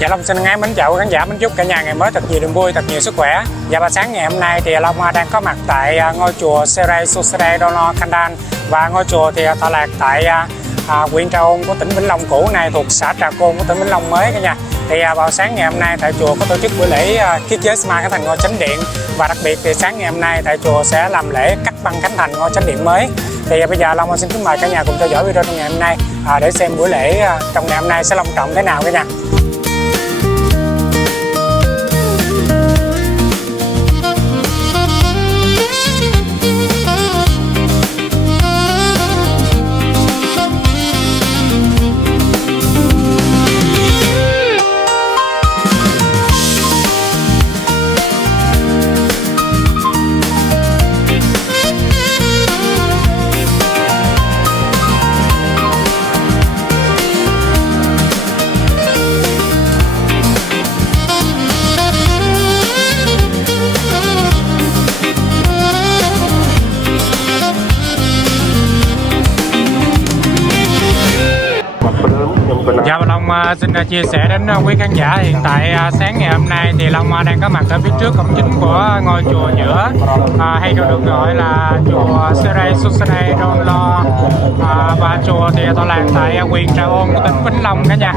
Dạ Long xin mến chào khán giả, mến chúc cả nhà ngày mới thật nhiều niềm vui, thật nhiều sức khỏe. Và vào sáng ngày hôm nay thì Long đang có mặt tại ngôi chùa Seray Susade Dono Kandan, và ngôi chùa thì tọa lạc tại huyện Trà Ôn của tỉnh Vĩnh Long cũ này, thuộc xã Trà Côn của tỉnh Vĩnh Long mới cả nhà. Thì vào sáng ngày hôm nay tại chùa có tổ chức buổi lễ thiết chế khánh thành ngôi chánh điện, và đặc biệt thì sáng ngày hôm nay tại chùa sẽ làm lễ cắt băng khánh thành ngôi chánh điện mới. Thì bây giờ Long xin kính mời cả nhà cùng theo dõi video trong ngày hôm nay để xem buổi lễ trong ngày hôm nay sẽ long trọng thế nào cả nhà. Dạ, Long xin chia sẻ đến quý khán giả. Hiện tại sáng ngày hôm nay thì Long đang có mặt ở phía trước cổng chính của ngôi chùa giữa, hay được gọi là chùa Seray Susade Dono, và chùa thì tọa lạc tại huyện Trà Ôn của tỉnh Vĩnh Long cả nhà.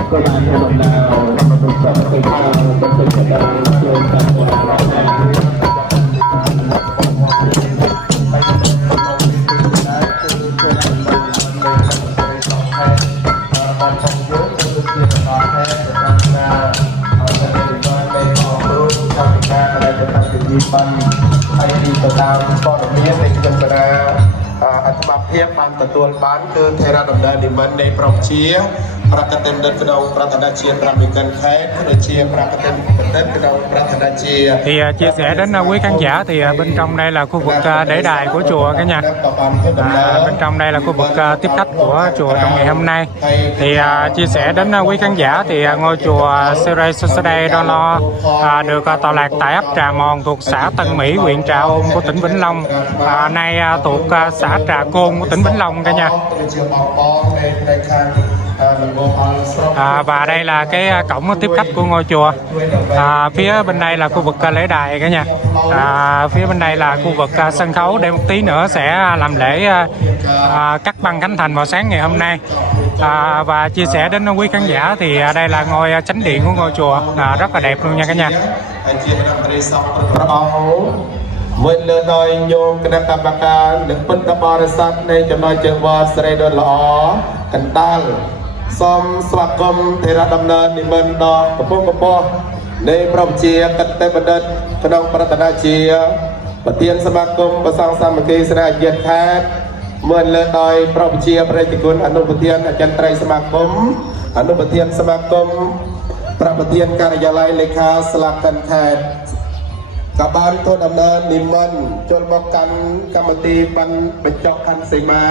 hay đi từ đào có được biết đến chân từ ra mặt hiệp ban từ tuần bán cứ thay ra đồng đời đi vấn đề prong chia prakatem đất cái đầu pratana chia pramikan khai cái chia prakatem đất cái đầu pratana chia. Thì chia sẻ đến quý khán giả thì bên trong đây là khu vực để đài của chùa cả nhà. Bên trong đây là khu vực tiếp khách của chùa trong ngày hôm nay. Thì chia sẻ đến quý khán giả thì ngôi chùa Seray Susade Dono được tọa lạc tại ấp Trà Mòn thuộc xã Tân Mỹ, huyện Trà Ôn của tỉnh Vĩnh Long, nay thuộc xã Trà Côn của tỉnh Vĩnh Long cả nhà. Và đây là cái cổng tiếp khách của ngôi chùa. Phía bên đây là khu vực lễ đài cả nhà. Phía bên đây là khu vực sân khấu để một tí nữa sẽ làm lễ cắt băng khánh thành vào sáng ngày hôm nay. Và chia sẻ đến quý khán giả thì đây là ngôi chánh điện của ngôi chùa, rất là đẹp luôn nha cả nhà. Mình lên đòi nhôm cái đặc bạc được phân đập bờ sát này cho nói chơi vào sợi đôi lọ cẩn tal xóm xoạc công thì ra đầm nền thì mình đo cặp bông đây prom chia cắt tay bật đất cái đông pratana chia bát thiên samakom bát sang samaki sẽ diệt khác mình lên đòi prom chiaประจิกุล anu บ thiên อาจารย์ไตรสมาคม anu บ thiên สมาคม ประ thiên ការិយាល័យលេខាស្លាកកាន់ខេត្តกับบ้านโทษดำเนินนิมนต์จนบอกกันกรรมตีปันเป็นเจาะคันสีมา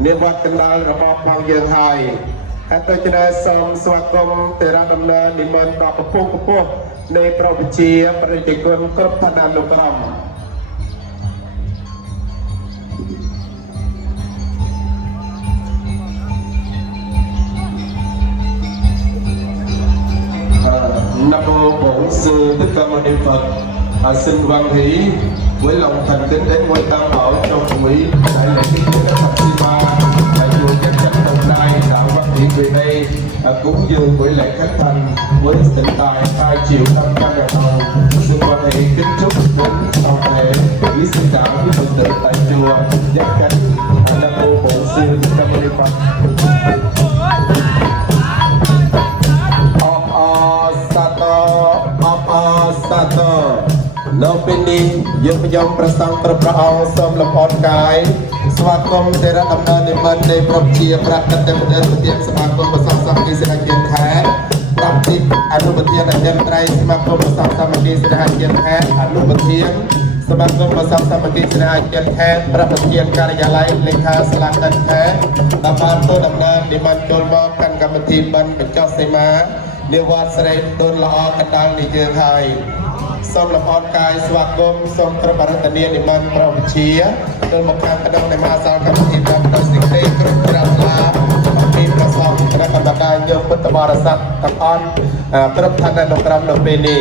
เนียวัดกันดาระบอบพังเยือนไทยให้ตัวจะได้ส่งสวัสดิ์กรมเตระดำเนินนิมนต์ดอกกระปุกกระปุกในประวิชีปริจิกุลกรบพนันลุกรมนับโมโหสื่อtất cả mọi niệm Phật. Xin quan hỷ với lòng thành kính đến ngôi tam bảo trong Mỹ đại lễ kính thưa các Phật Sư Ma tại chùa Chánh Chánh Đồng Nai đạo Văn Hiển về đây cúng dường buổi lễ khánh thành với tịnh tài 2.500.000 đồng. Xin quan hỷ kính chúc quý toàn thể quý sư đạo quý Phật tử tại chùa Giác Chánh. Nam mô Bổn Sư Thích Ca Mâu Ni Phật. Sato នៅពេលនេះយើងប្រយមប្រសង់គ្រប់ព្រះអង្គសូមលំអរកាយស្វាគមន៍ទេរដំណើរនិមិត្តនៃប្រពជាប្រកបតែប្រធានសមាគមប្រសង់សង្គមសេនាជាខេត្តប្រតិអនុប្រធានអញ្ញត្រៃសមាគមប្រសង់សមាគមសេនាជាខេត្តអនុប្រធានសមាគមប្រសង់សមាគមសេនាជាខេត្តប្រប្រធានការិយាល័យលេខាស្លាកកិច្ចខេត្តដែលបានធ្វើដំណើរនិមន្តចូលមកកាន់កម្មវិធីបិណ្ឌបញ្ចុះសីមានាវត្តស្រីដូនល្អកណ្ដាលនេះយើងហើយសូមលំអរកាយស្វាគមន៍សូមគ្រប់អរតនីនិមន្តប្រពជាចូលមកខាងកណ្ដុងនៃមហាសាលកម្មវិធីដល់ដល់សេចក្តីគ្រប់ប្រាថ្នាអំពីប្រសងគណៈកម្មការយើងពុទ្ធបរិស័ទទាំងអស់គ្រប់ឋានៈក្នុងក្រុមនៅពេលនេះ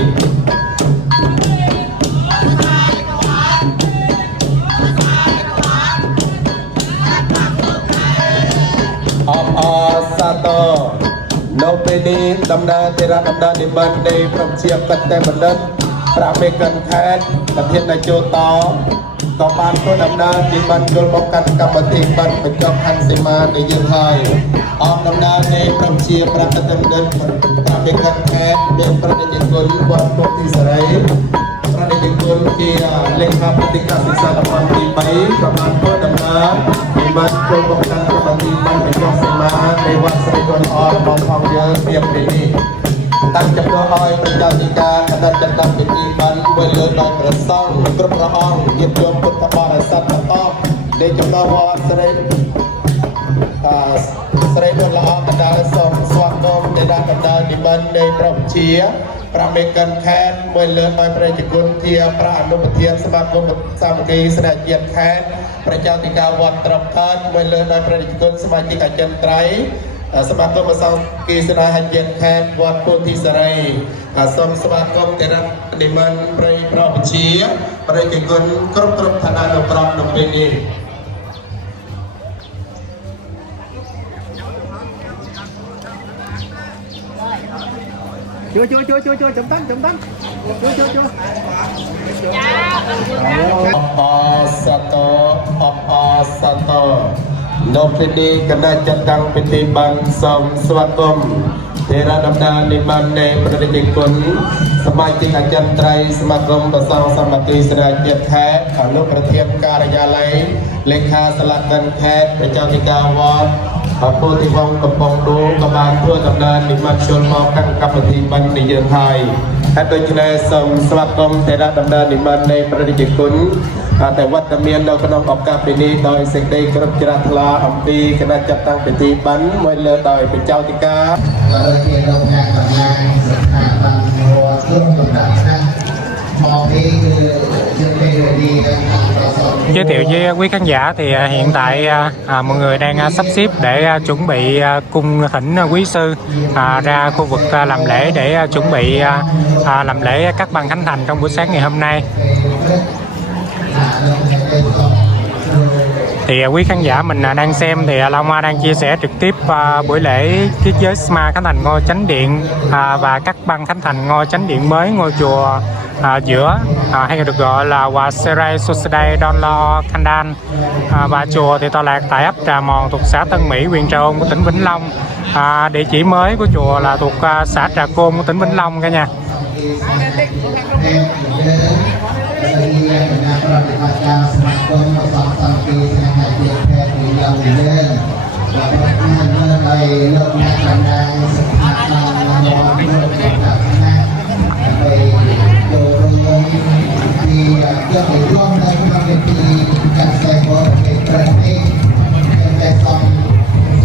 អបអរសាទរនៅពេលនេះដំណើរទេរដំណើរនិមន្តនៃប្រពជាកតេបណ្ឌិតប្រាមេកិនខេត្តប្រធាននាយកតក៏បានធ្វើដំណើរនិមន្តចូលមកកាន់កម្មវិធីបិណ្ឌបញ្ចុះខណ្ឌសីមានៃយើងហើយអមដំណើរនៃប្រពជាប្រកបតែបណ្ឌិតប្រាមេកិនខេត្តមានប្រតិជនគុណវត្តពុទ្ធិសេរីប្រតិជនគុណជាលេខាបតិកសិក្សាតំបន់ទី3ក៏បានធ្វើដំណើរនិមន្តចូលមកកាន់កម្មវិធីបិណ្ឌបញ្ចុះសីមានៃវត្តស្រីគុណអររបស់ផងយើងមានពេលនេះតាំងចំនួនឲ្យប្រជាធិការគណៈចាត់តាំងពិធីបានមួយលើដោយព្រះសង្ឃគ្រប់ព្រះអង្គញាតិញោមពុទ្ធបរិស័ទទាំងអស់នៃចំណោះវត្តស្រីស្រីដ៏ល្អកណ្ដាលសូមស្វាគមន៍នៃដំណើរនិមន្តនៃប្រពជាប្រាមេកិនខេត្តមួយលើដោយប្រជាជនជាប្រាអនុប្រធានសមាគមសាមគ្គីស្នេហ៍ជាតិខេត្តប្រជាធិការវត្តត្រប់កើតមួយលើដោយប្រជាជនសមាជិកអចិន្ត្រៃយ៍សមាគមសង្ឃីសេនាហជាតិខេត្តវត្តពុទ្ធិសេរីសូមស្វាគមន៍ទេរនិមន្តប្រៃប្រពជាប្រជាជនគ្រប់ឋានៈនៅក្រុមនៅពេលនេះជួយចំតាំងជួយអបអសតអបអសតនៅពេលនេះគណៈចាត់តាំងពិធីបានសូមស្វាគមន៍ទេរដំណើរនិមន្តនៃប្រជាជនគុណសមាជិកអចិន្ត្រៃយ៍សមាគមប្រសង់សមាគមសេនាជាតិខេត្តអនុប្រធានការិយាល័យលេខាស្លាកកិច្ចខេត្តប្រជាធិការវត្តពុទ្ធិវង្សកំពង់ឌូក៏បានធ្វើដំណើរនិមន្តចូលមកកាន់កម្មវិធីបិណ្ឌនៃយើងហើយហើយដូច្នេះសូមស្វាគមន៍ទេរដំណើរនិមន្តនៃប្រជាជនគុណតែវត្តមាននៅក្នុងឱកាសពេលនេះដោយសេចក្តីគោរពជ្រះថ្លាអំពីគណៈចាត់តាំងពិធីបិណ្ឌមួយលើដោយប្រជាធិការក៏ដូចជាលោកអ្នកកម្លាំងស្ថាប័នមួយគ្រប់លំដាប់ថ្នាក់មកនេះគឺយើងមានរីករាយGiới thiệu với quý khán giả thì hiện tại mọi người đang sắp xếp để chuẩn bị cung thỉnh quý sư ra khu vực làm lễ để chuẩn bị làm lễ cắt băng khánh thành trong buổi sáng ngày hôm nay. Thì quý khán giả mình đang xem thì Long Hoa đang chia sẻ trực tiếp buổi lễ kết giới SMA khánh thành ngôi chánh điện và cắt băng khánh thành ngôi chánh điện mới ngôi chùa giữa hay được gọi là Wat Serai Susadai Don Lo Khandan và chùa thì tọa lạc tại ấp Trà Mòn thuộc xã Tân Mỹ, huyện Trà Ôn của tỉnh Vĩnh Long. Địa chỉ mới của chùa là thuộc xã Trà Côn của tỉnh Vĩnh Long cả nhà.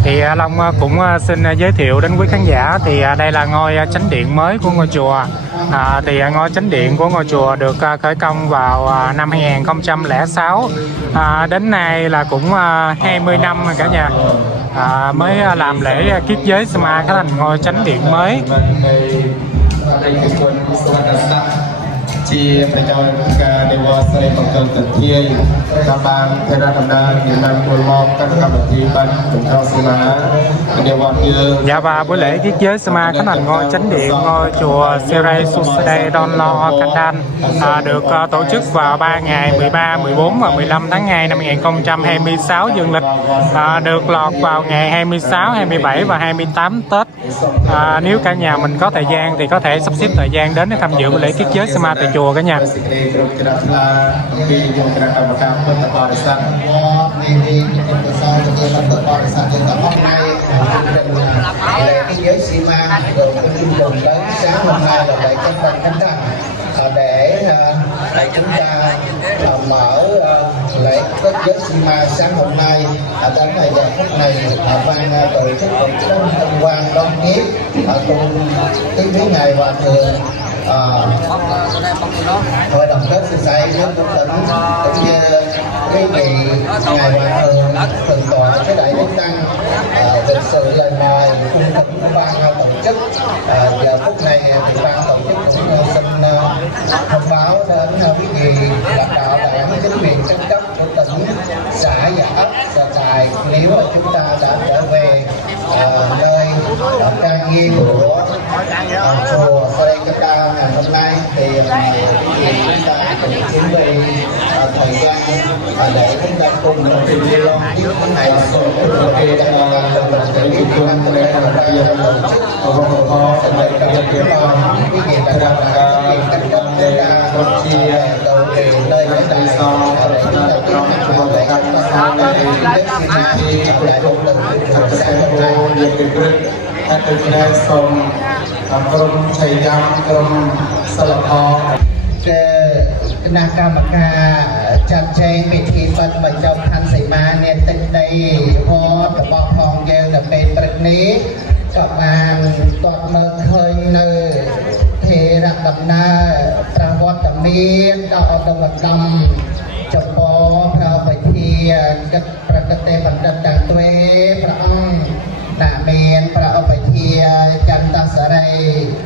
Thì Long cũng xin giới thiệu đến quý khán giả thì đây là ngôi chánh điện mới của ngôi chùa. Thì ngôi chánh điện của ngôi chùa được khởi công vào năm 2006. Đến nay là cũng 20 năm rồi cả nhà. Mới làm lễ kiết giới SMA khánh thành ngôi chánh điện mới. ជាប្រចាំការនៃវត្តស្រីបង្កើនទធាយតាមបានធ្វើដំណើរនិមន្តចូលមកកាន់កម្មវិធីបានបញ្ចុះសីមានៃវត្តយើង Dạ và buổi lễ kiết giới SMA khánh thành ngôi chánh điện ngôi chùa Serai Susadai Don Lo Khandan được tổ chức vào 3 ngày 13, 14 và 15 tháng 2 năm 2026 dương lịch, được lọt vào ngày 26, 27 và 28 Tết. Nếu cả nhà mình có thời gian thì có thể sắp xếp thời gian đến để tham dự buổi lễ kiết giới SMA tại chùa. chùa cả nhà សេចក្តីគ្រប់ជ្រះថ្លាពីយកគណៈកម្មការពុទ្ធបរិស័ទ វត្តនៃនេះជាប្រសងជាបន្តបរិស័ទទាំងអស់ថ្ងៃដែលយើងស៊ីមាទៅជុំទៅសាមថ្ងៃដើម្បីចិត្តបានកណ្ដាលđể chúng ta mở lễ kết giới Sima sáng hôm nay đến ngày giờ phút này ban tổ chức tổ chức tham quan đón tiếp cùng tiếp với ngài hòa thượng hội đồng kết sự xây nước của tỉnh cũng như quý vị ngài hòa thượng thượng tọa cái đại đức tăng được sự lời mời của ban tổ chức giờ phút này thì ban tổ chức cũng xin thông báo đến quý vị lãnh đạo đảng chính quyền các cấp của tỉnh xã và ấp xã trại nếu mà chúng ta đã trở về nơi trang nghiêm của chùa Sarekata ngày hôm nay thì chúng ta cũng chuẩn bị thời gian để chúng ta cùng tìm hiểu tiếp cái này rồi cái đã chuẩn bị chúng ta để quý vị đã làm các cấp để đầu tiên nơi để đại sau để chúng ta tiến hành để chúng ta để đại hội lần thứ sẽ hôm nayយើងគិតព្រឹកហើយទៅគ្នាសូមក្រុមឆៃយ៉ាំក្រុមសិល្បៈ គណៈកម្មការចាត់ចែងពិធីបិទបញ្ចប់ខណ្ឌសីមានេះទឹកដីវត្តរបស់ផងយើងនៅពេលព្រឹកនេះក៏បានតបមើលឃើញនៅថេរដំណើរប្រវត្តិមានដល់ឧត្តមកម្មចំពោះព្រះវិធាកិត្តប្រកតេបណ្ឌិតតាទ្វេព្រះអង្គដែលមានព្រះឧបធាចន្ទសរី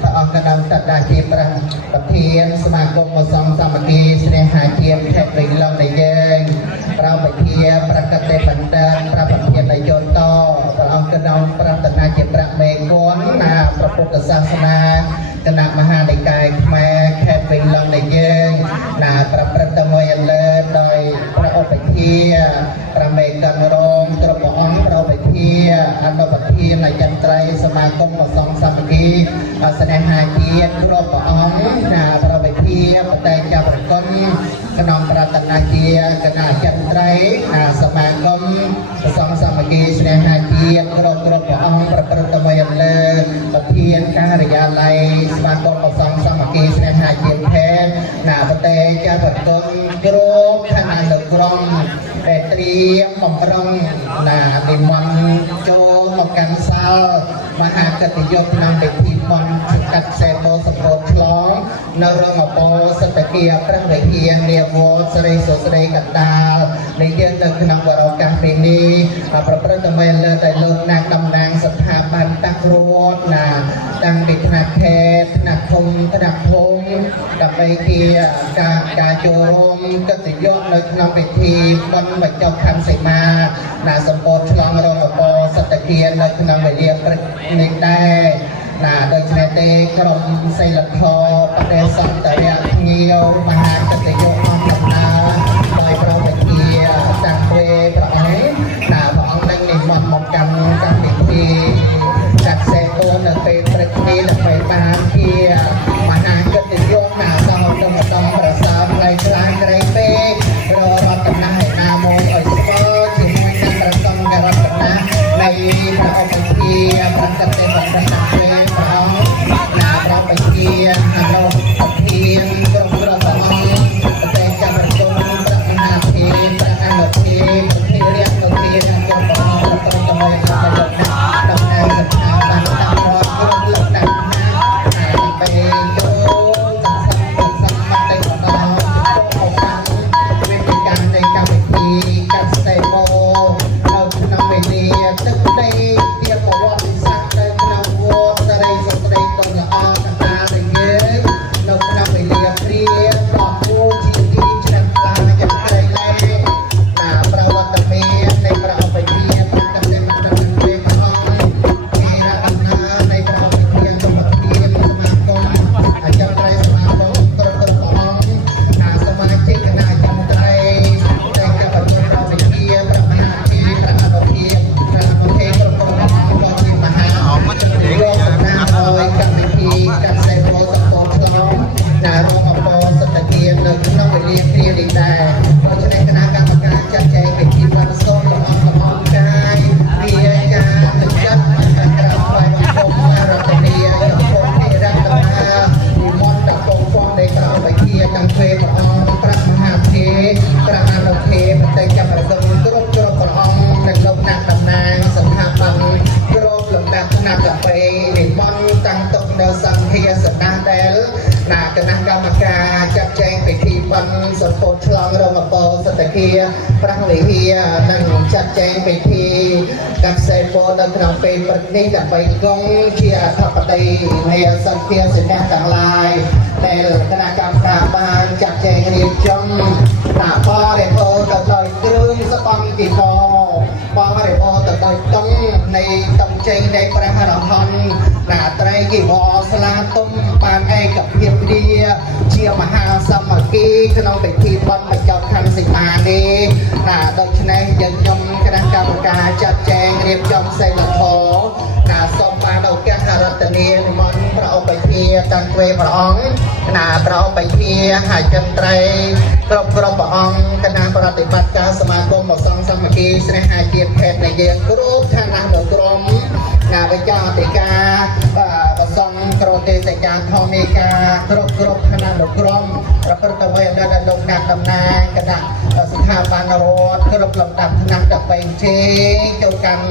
ព្រះអង្គកណ្ដាលតតាជាព្រះប្រធានសមាគមសង្ឃសាមគ្គីស្នេហាជាតិខេត្តវិញឡំនៃយើងព្រះឧបធាប្រកតេបណ្ឌិតព្រះប្រធាននាយកតព្រះអង្គកណ្ដាលប្រតនាជាព្រះមេគុណណាព្រះពុទ្ធសាសនាគណៈមហានិកាយខ្មែរខេត្តវិញឡំនៃយើងណាប្រព្រឹត្តទៅមួយអលើដោយព្រះឧបធាព្រះមេកណ្ដងគ្រប់ព្រះអង្គព្រះឧបធាអនុប្រធានចន្ទ្រីសមាគមសង្ឃសាមគ្គីស្នេហាជាតិគ្រប់ព្រះអង្គណាព្រះវិធាបតេយ្យប្រគុណក្នុងប្រតនាជាគណៈចន្ទ្រីសមាគមសង្ឃសាមគ្គីស្នេហាជាតិគ្រប់ព្រះអង្គប្រព្រឹត្តទៅមួយអលើប្រធានការិយាល័យសមាគមសង្ឃសាមគ្គីស្នេហាជាតិខេត្តណាបតេយ្យប្រគុណគ្រប់ឋាននុក្រមដែលត្រៀមបំរុងណានិមន្តចូលមកកាន់សាលមហាកតញ្ញូក្នុងពិធីមន្តសកាត់សេបោសម្ពោធឆ្លងនៅរងអបោសតគាព្រះវិហារនាវត្តសិរីសុស្ដីកណ្ដាលនៃយើងនៅក្នុងវរឱកាសពេលនេះប្រព្រឹត្តទៅមែនលើតែលោកណាតំណាងស្ថាប័នតាក់រដ្ឋណាតាំងពីថ្នាក់ខេត្តថ្នាក់ឃុំថ្នាក់ភូមិដើម្បីជាការចូលរួមកតញ្ញូនៅក្នុងពិធីបុណ្យបញ្ចប់ខណ្ឌសីមាណាសម្ពោធឆ្លងរងអបោសតគានៅក្នុងវេលាព្រឹកនេះដែរណាដូច្នេះទេក្រុមសីលធម៌បដិសន្តរៈភ្ញៀវមហាកតញ្ញូអស់ដំណើរដោយព្រះវិធាតាំងវេព្រះអង្គណាព្រះអង្គនឹងនិមន្តមកកាន់កម្មវិធីចាត់សេតួនៅពេលព្រឹកនេះដើម្បីបានជាមហាកតញ្ញូណាសមដំណំប្រសើរផ្លៃខ្លាំងក្រៃពេកររតនៈឯណាមកឲ្យស្គាល់ជាមួយនឹងប្រសង្ឃរតនៈនៃព្រះឧបធាប្រកតេបណ្ឌិតព្រះអង្គណាព្រះវិធាអនុប្រធានគ្រប់ព្រះអង្គប្រទេសកម្ពុជាព្រះមហាធិព្រះអនុធិប្រធានរាជប្រធានគ្រប់ព្រះអង្គប្រកបដោយអរិយធម៌ដំណើរស្ថាប័នតាមរដ្ឋគ្រប់លក្ខណៈដើម្បីចូលសង្ឃទៅដល់ចំពោះវិធីការនៃកម្មវិធីកាត់សេម៉ូនៅក្នុងវេលាទឹកដីជាប្រវត្តិសាស្ត្រនៅក្នុងវត្តសិរីសុស្ដីដ៏ល្អកណ្ដាលនៃយើងនៅក្នុងវេលាព្រា ដែលណាគណៈកម្មការចាត់ចែងពិធីបុណ្យសម្ពោធឆ្លងរងអបោសតគាព្រះវិហារនិងចាត់ចែងពិធីកសិផលនៅក្នុងពេលព្រឹកនេះដើម្បីគង់ជាអធិបតីនៃសន្តិសេនាទាំងឡាយដែលគណៈកម្មការបានចាត់ចែងរៀបចំដាក់បរិបូរទៅដោយគ្រឿងស្បង់ទីហោបរិបូរទៅដោយតុងនៃតំជ័យនៃព្រះអរហន្តណាត្រៃគិវរស្លាទុំបានឯកភាពគ្នាជាមហាសមគ្គីក្នុងពិធីបុណ្យបញ្ចប់ខណ្ឌសីមានេះណាដូច្នេះយើងខ្ញុំគណៈកម្មការចាត់ចែងរៀបចំសីលធម៌ណាសូមបានឱកាសរតនានិមន្តព្រះឧបជាតាំងទ្វេព្រះអង្គណាព្រះឧបជាហើយចិនត្រៃគ្រប់ព្រះអង្គគណៈប្រតិបត្តិការសមាគមព្រះសង្ឃសាមគ្គីស្នេហាជាតិភេទនៃយើងគ្រប់ឋានៈនៅក្រុមណាវិចារអធិការព្រះសង្ឃក្រទេសចារធម្មិកាគ្រប់ឋានៈនៅក្រុមប្រព្រឹត្តអ្វីដែលលោកអ្នកតំណាងគណៈស្ថាប័នរដ្ឋគ្រប់លំដាប់ថ្នាក់ដល់ពេញជេចូលកាន់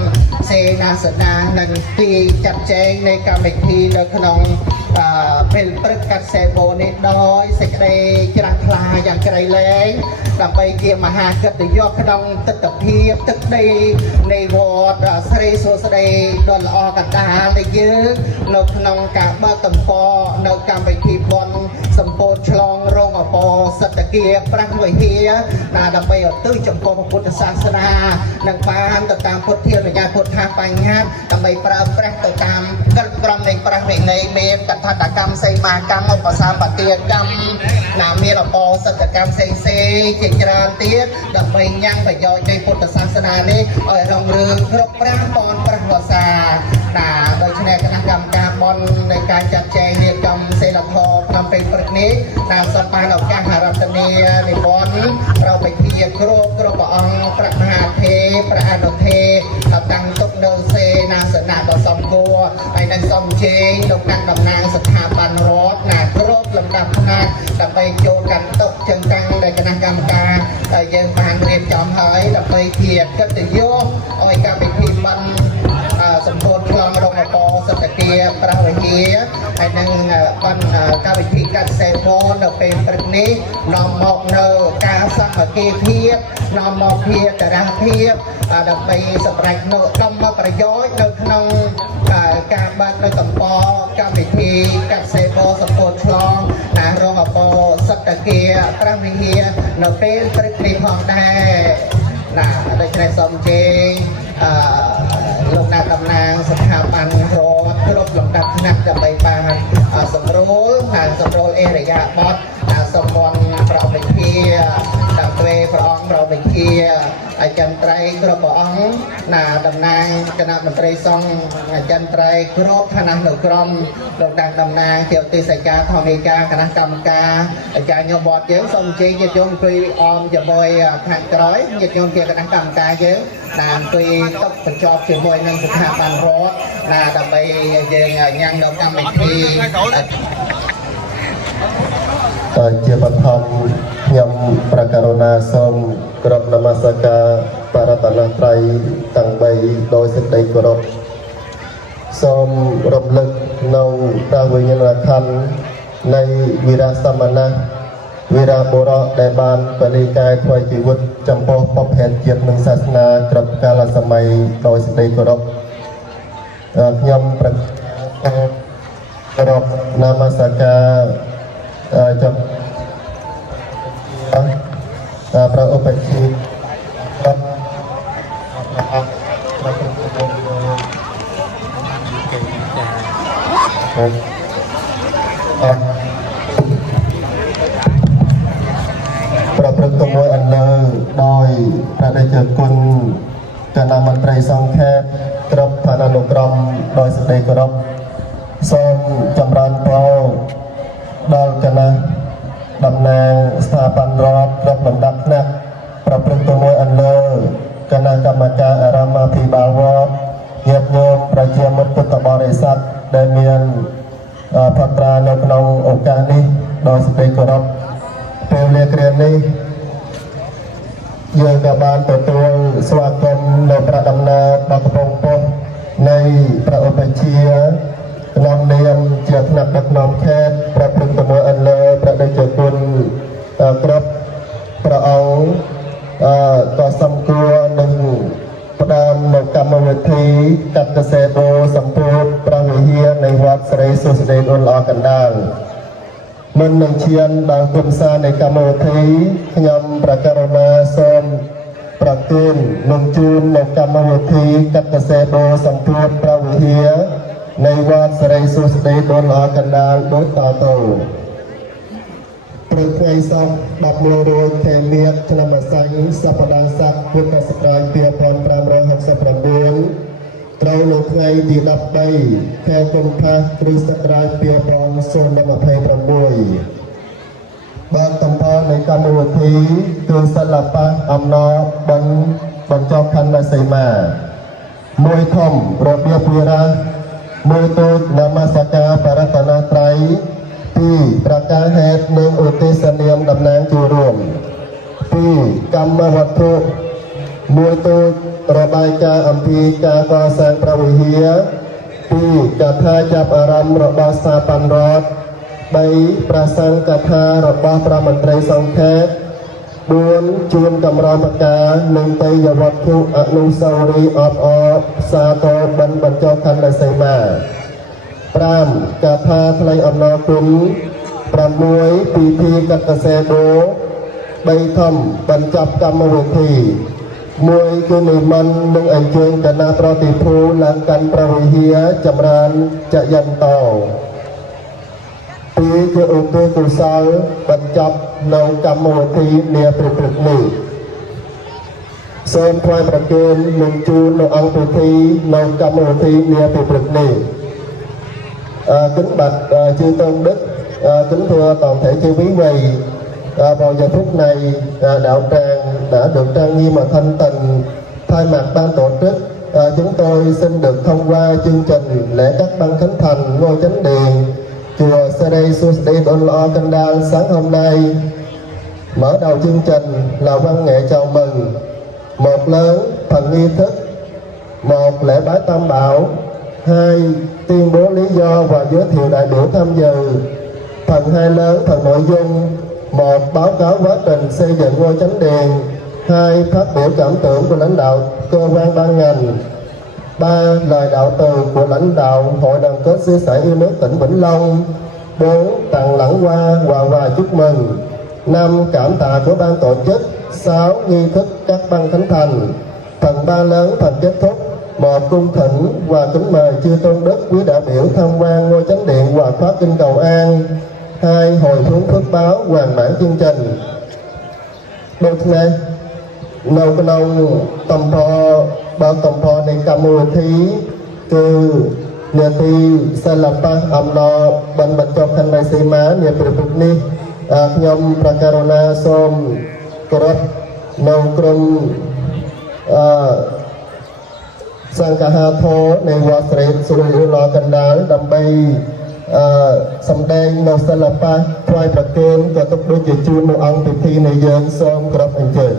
សេនាសនានិងទីចាត់ចែងនៃកម្មវិធីនៅក្នុងពេលព្រឹកកាត់សេបូនេះដោយសេចក្តីជ្រះថ្លាយ៉ាងក្រៃលែងដើម្បីជាមហាកិត្តិយសក្នុងទិដ្ឋភាពទឹកដីនៃវត្តស្រីសួស្តីដ៏ល្អកណ្ដាលនៃយើងនៅក្នុងការបើកទំព័រនៅកម្មវិធីបុណ្យសម្ពោធឆ្លងរងអបោសតគាព្រះវិហារដើម្បីឧទ្ទិសចំពោះពុទ្ធសាសនានិងបានទៅតាមពុទ្ធធានុញ្ញាតពុទ្ធថាបញ្ញត្តិដើម្បីប្រើប្រាស់ទៅតាមកិច្ចក្រមនៃព្រះវិន័យមានកថាតកម្មសីមាកម្មឧបសម្បទាកម្មណាមានអបោសតកម្មផ្សេងជាច្រើនទៀតដើម្បីញ៉ាំងប្រយោជន៍នៃពុទ្ធសាសនានេះឲ្យរុងរឿងគ្រប់5ពាន់ព្រះវស្សាណាដូច្នេះគណៈកម្មការបុណ្យនៃការចាត់ចែងរៀបចំសេលធម៌ក្នុងពេលព្រឹកនេះតាមសបានឱកាសរតនានិមន្តប្រពៃជាគ្រប់ព្រះអង្គព្រះមហាទេព្រះអនុទេតាំងទុកនៅសេនាសនៈដ៏សំគួរហើយនឹងសូមជេងលោកអ្នកតំណាងស្ថាប័នរដ្ឋណាគ្រប់លំដាប់ថ្នាក់ដើម្បីចូលកាន់ទុកចឹងតាំងដែលគណៈកម្មការយើងបានរៀបចំហើយដើម្បីជាកិត្តិយសឲ្យកម្មវិធីបុណ្យសម្ពោធឆ្លងរងអបោសតគាព្រះវិហារហើយនឹងបានកម្មវិធីកាត់សេបូនៅពេលព្រឹកនេះនាំមកនៅការសាមគ្គីភាពនាំមកភាពតារាភាពដើម្បីសម្រេចនៅដំណប្រយោជន៍នៅក្នុងការបាត់នៅតំបន់កម្មវិធីកាត់សេបូសម្ពោធឆ្លងរងអបោសតគាព្រះវិហារនៅពេលព្រឹកនេះផងដែរណាដូច្នេះសូមជេងលោកអ្នកតំណាងស្ថាប័នរដ្ឋគ្រប់លំដាប់ថ្នាក់ដើម្បីបានសម្រួលអេរយាប័តសម្ព័ន្ធប្រវិធាតាមទ្វេព្រះអង្គប្រវិធាអចិន្ត្រៃយ៍គ្រប់ព្រះអង្គណាតំណាងគណៈមន្ត្រីសង្ឃអចិន្ត្រៃយ៍គ្រប់ឋានៈនៅក្រុមលោកអ្នកតំណាងជាទេសចារធម្មិកាគណៈកម្មការអាចារ្យញោមវត្តយើងសូមអញ្ជើញញាតិញោមអង្គុយអមជាមួយខាងក្រោយញាតិញោមជាគណៈកម្មការយើងណាអង្គុយតុបញ្ចប់ជាមួយនឹងស្ថាប័នរដ្ឋណាដើម្បីយើងញ៉ាំងនៅកម្មវិធីជាបឋមខ្ញុំប្រកាសណាសូមគ្រប់នមស្ការបរតនត្រ័យទាំង3ដោយសេចក្តីគោរពសូមរំលឹកនៅព្រះវិញ្ញាណក្ខន្ធនៃវីរសមណៈវីរបុរសដែលបានបរិកាយថ្វាយជីវិតចំពោះពុទ្ធជាតិនិងសាសនាគ្រប់កាលសម័យដោយសេចក្តីគោរពខ្ញុំប្រកាសគោរពនមស្ការចំព្រះឧបជាប្រព្រឹត្តទៅមួយអន្លើដោយព្រះតេជគុណគណៈមន្ត្រីសង្ឃខេត្តគ្រប់ឋានានុក្រមដោយសេចក្តីគោរពសូមចម្រើនពរដល់គណៈតំណាងស្ថាប័នរដ្ឋគ្រប់លំដាប់ថ្នាក់ប្រព្រឹត្តទៅមួយអន្លើគណៈកម្មការអារាមាភិបាលវត្តញាតិញោមប្រជាមិត្តពុទ្ធបរិស័ទដែលមានផត្រានៅក្នុងឱកាសនេះដោយសេចក្តីគោរពពេលវេលាគ្រានេះយើងក៏បានទទួលស្វាគមន៍នៅព្រះដំណើរដល់កំពង់ពុទ្ធនៃព្រះឧបជា ក្នុងនាមជាថ្នាក់ដឹកនាំខេត្តប្រព្រឹត្តទៅមួយអន្លើប្រដេជគុណគ្រប់ព្រះអង្គក៏សំគួរនឹងផ្ដើមនៅកម្មវិធីកាត់កសេបោសម្ពោធព្រះវិហារនៃវត្តសិរីសុស្ដីដុនល្អកណ្ដាលមុននឹងឈានដល់គុំសានៃកម្មវិធីខ្ញុំព្រះករុណាសូមប្រទាននឹងជូននៅកម្មវិធីកាត់កសេបោសម្ពោធព្រះវិហារនៃវត្តសិរីសុស្ដីដុនល្អកណ្ដាលដូចតទៅព្រឹកថ្ងៃសុក្រ11រោចខែមិញឆ្នាំអាសាញ់សប្តាហ៍ស័កពុទ្ធសករាជ2569ត្រូវនៅថ្ងៃទី13ខែកុម្ភៈគ្រិស្តសករាជ2026បាទតំបន់នៃកម្មវិធីគឺសិល្បៈអំណរបិណ្ឌបញ្ចប់ខណ្ឌសីមាមួយធំរបៀបវិរៈមួយតូចនមស្ការបរតនត្រ័យ2ប្រកាសហេតុនិងឧទ្ទេសនាមតំណាងចូលរួម2កម្មវត្ថុមួយតូចរបាយការណ៍អំពីការកសាងព្រះវិហារ2កថាចាប់អារម្មណ៍របស់សាបញ្ញរដ្ឋ3ប្រសង្ឃកថារបស់ព្រះមន្ត្រីសង្ឃេត4ជួនកម្រមការនិងទេយវត្ថុអនុស្សាវរីយ៍អបអរសាទរបិណ្ឌបញ្ចុះខណ្ឌសីមា5កថាថ្លែងអំណរគុណ6ពិធីកាត់កសេបោ3ធំបញ្ចប់កម្មវិធី1គឺនិមន្តនិងអញ្ជើញគណៈប្រតិភូឡើងកាន់ព្រះវិហារចម្រើនចយន្តោ2គឺឧទ្ទិសកុសលបញ្ចប់នៅកម្មវិធីនាពេលព្រឹកនេះសូមថ្វាយប្រគេននិងជូននៅអង្គពិធីនៅកម្មវិធីនាពេលព្រឹកនេះkính bạch chư tôn đức kính thưa toàn thể chư quý vị vào giờ phút này đạo tràng đã được trang nghiêm và thanh tịnh. Thay mặt ban tổ chức chúng tôi xin được thông qua chương trình lễ cắt băng khánh thành ngôi chánh điện chùa Seri Susdi Don Lo Kandal sáng hôm nay. Mở đầu chương trình là văn nghệ chào mừng, một lớn phần nghi thức, một lễ bái tam bảo, hai tuyên bố lý do và giới thiệu đại biểu tham dự. Phần hai lớn phần nội dung, một báo cáo quá trình xây dựng ngôi chánh điện, hai phát biểu cảm tưởng của lãnh đạo cơ quan ban ngành, ba lời đạo từ của lãnh đạo hội đoàn kết chia sẻ yêu nước tỉnh Vĩnh Long, bốn tặng lẵng hoa quà chúc mừng, năm cảm tạ của ban tổ chức, sáu nghi thức cắt băng khánh thành. Phần ba lớn phần kết thúc, một cung thỉnh và kính mời chư tôn đức quý đại biểu tham quan ngôi chánh điện và phát kinh cầu an, hai hồi hướng phước báo hoàn mãn chương trình. Đôi này nâu cái nông tầm phò bao tầm phòในกรรมวิธีคือเนื้อที่ศิลปะอำนอบรรจบคันในสีม้าเนี่ยประพฤตินี้ยมประการณาส้มกรดนงกรมសង្ឃហាធរនៃវត្តស្រីសុរិយលកណ្ដាលដើម្បីសម្ដែងនៅសិល្បៈថ្វាយប្រគេនក៏ទុកដូចជាជូននៅអង្គពិធីនៃយើងសូមគោរពអញ្ជើញ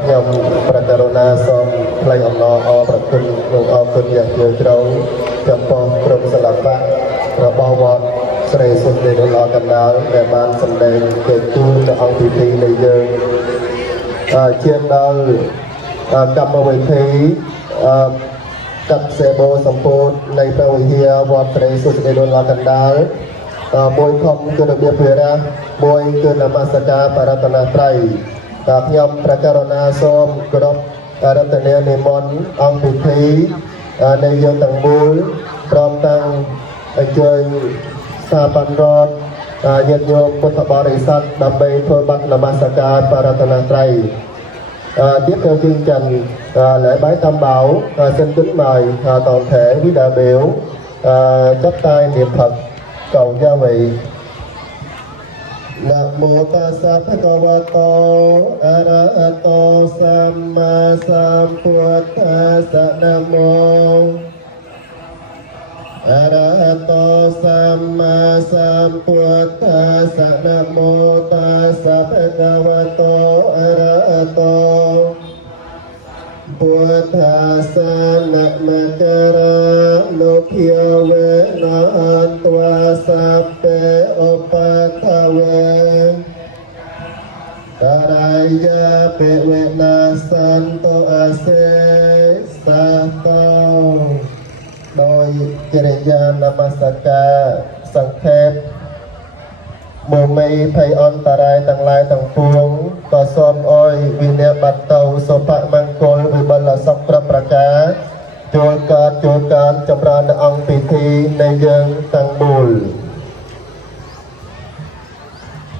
ខ្ញុំប្រកាសណាសូមថ្លែងអំណរអរប្រគុណលោកអរគុណយ៉ាងជ្រាលជ្រៅចំពោះក្រុមសិល្បៈរបស់វត្តស្រីសុទ្ធិរលកណ្ដាលដែលបានសម្ដែងកិច្ចទូលនៅអង្គពិធីនៃយើងជាដល់កម្មវិធីកាត់សេបូសម្ពោធនៃព្រះវិហារវត្តស្រីសុទ្ធិរលកណ្ដាលមួយខំគឺរបៀបវិរៈមួយគឺនមស្ការបរតនត្រ័យខ្ញុំប្រកាសណាសូមគោរពរតនានិមន្តអង្គពិធីនៃយើងទាំងមូលព្រមទាំងអញ្ជើញស្ថាប័នរដ្ឋញាតិញោមពុទ្ធបរិស័ទដើម្បីធ្វើបទនមស្ការបរតនត្រ័យtiếp theo chương trình lễ bái tam bảo xin kính mời toàn thể quý đại biểu chắp tay niệm Phật cầu gia vị. Namo tassa bhagavato arahato samma sambuddhassa namo arahato samma sambuddhassa namo tassa bhagavato arahato buddhassa namakara lopya vena antva sappe opatave taraya pe vena santo ase sato ដោយកិរិយានមស្ការសង្ខេបមុំមីភ័យអន្តរាយទាំងឡាយទាំងពួងក៏សូមអោយវិញ្ញាបត្រទៅសុភមង្គលវិបុលសុខគ្រប់ប្រការចូលកើតចម្រើននៅអង្គពិធីនៃយើងទាំងមូល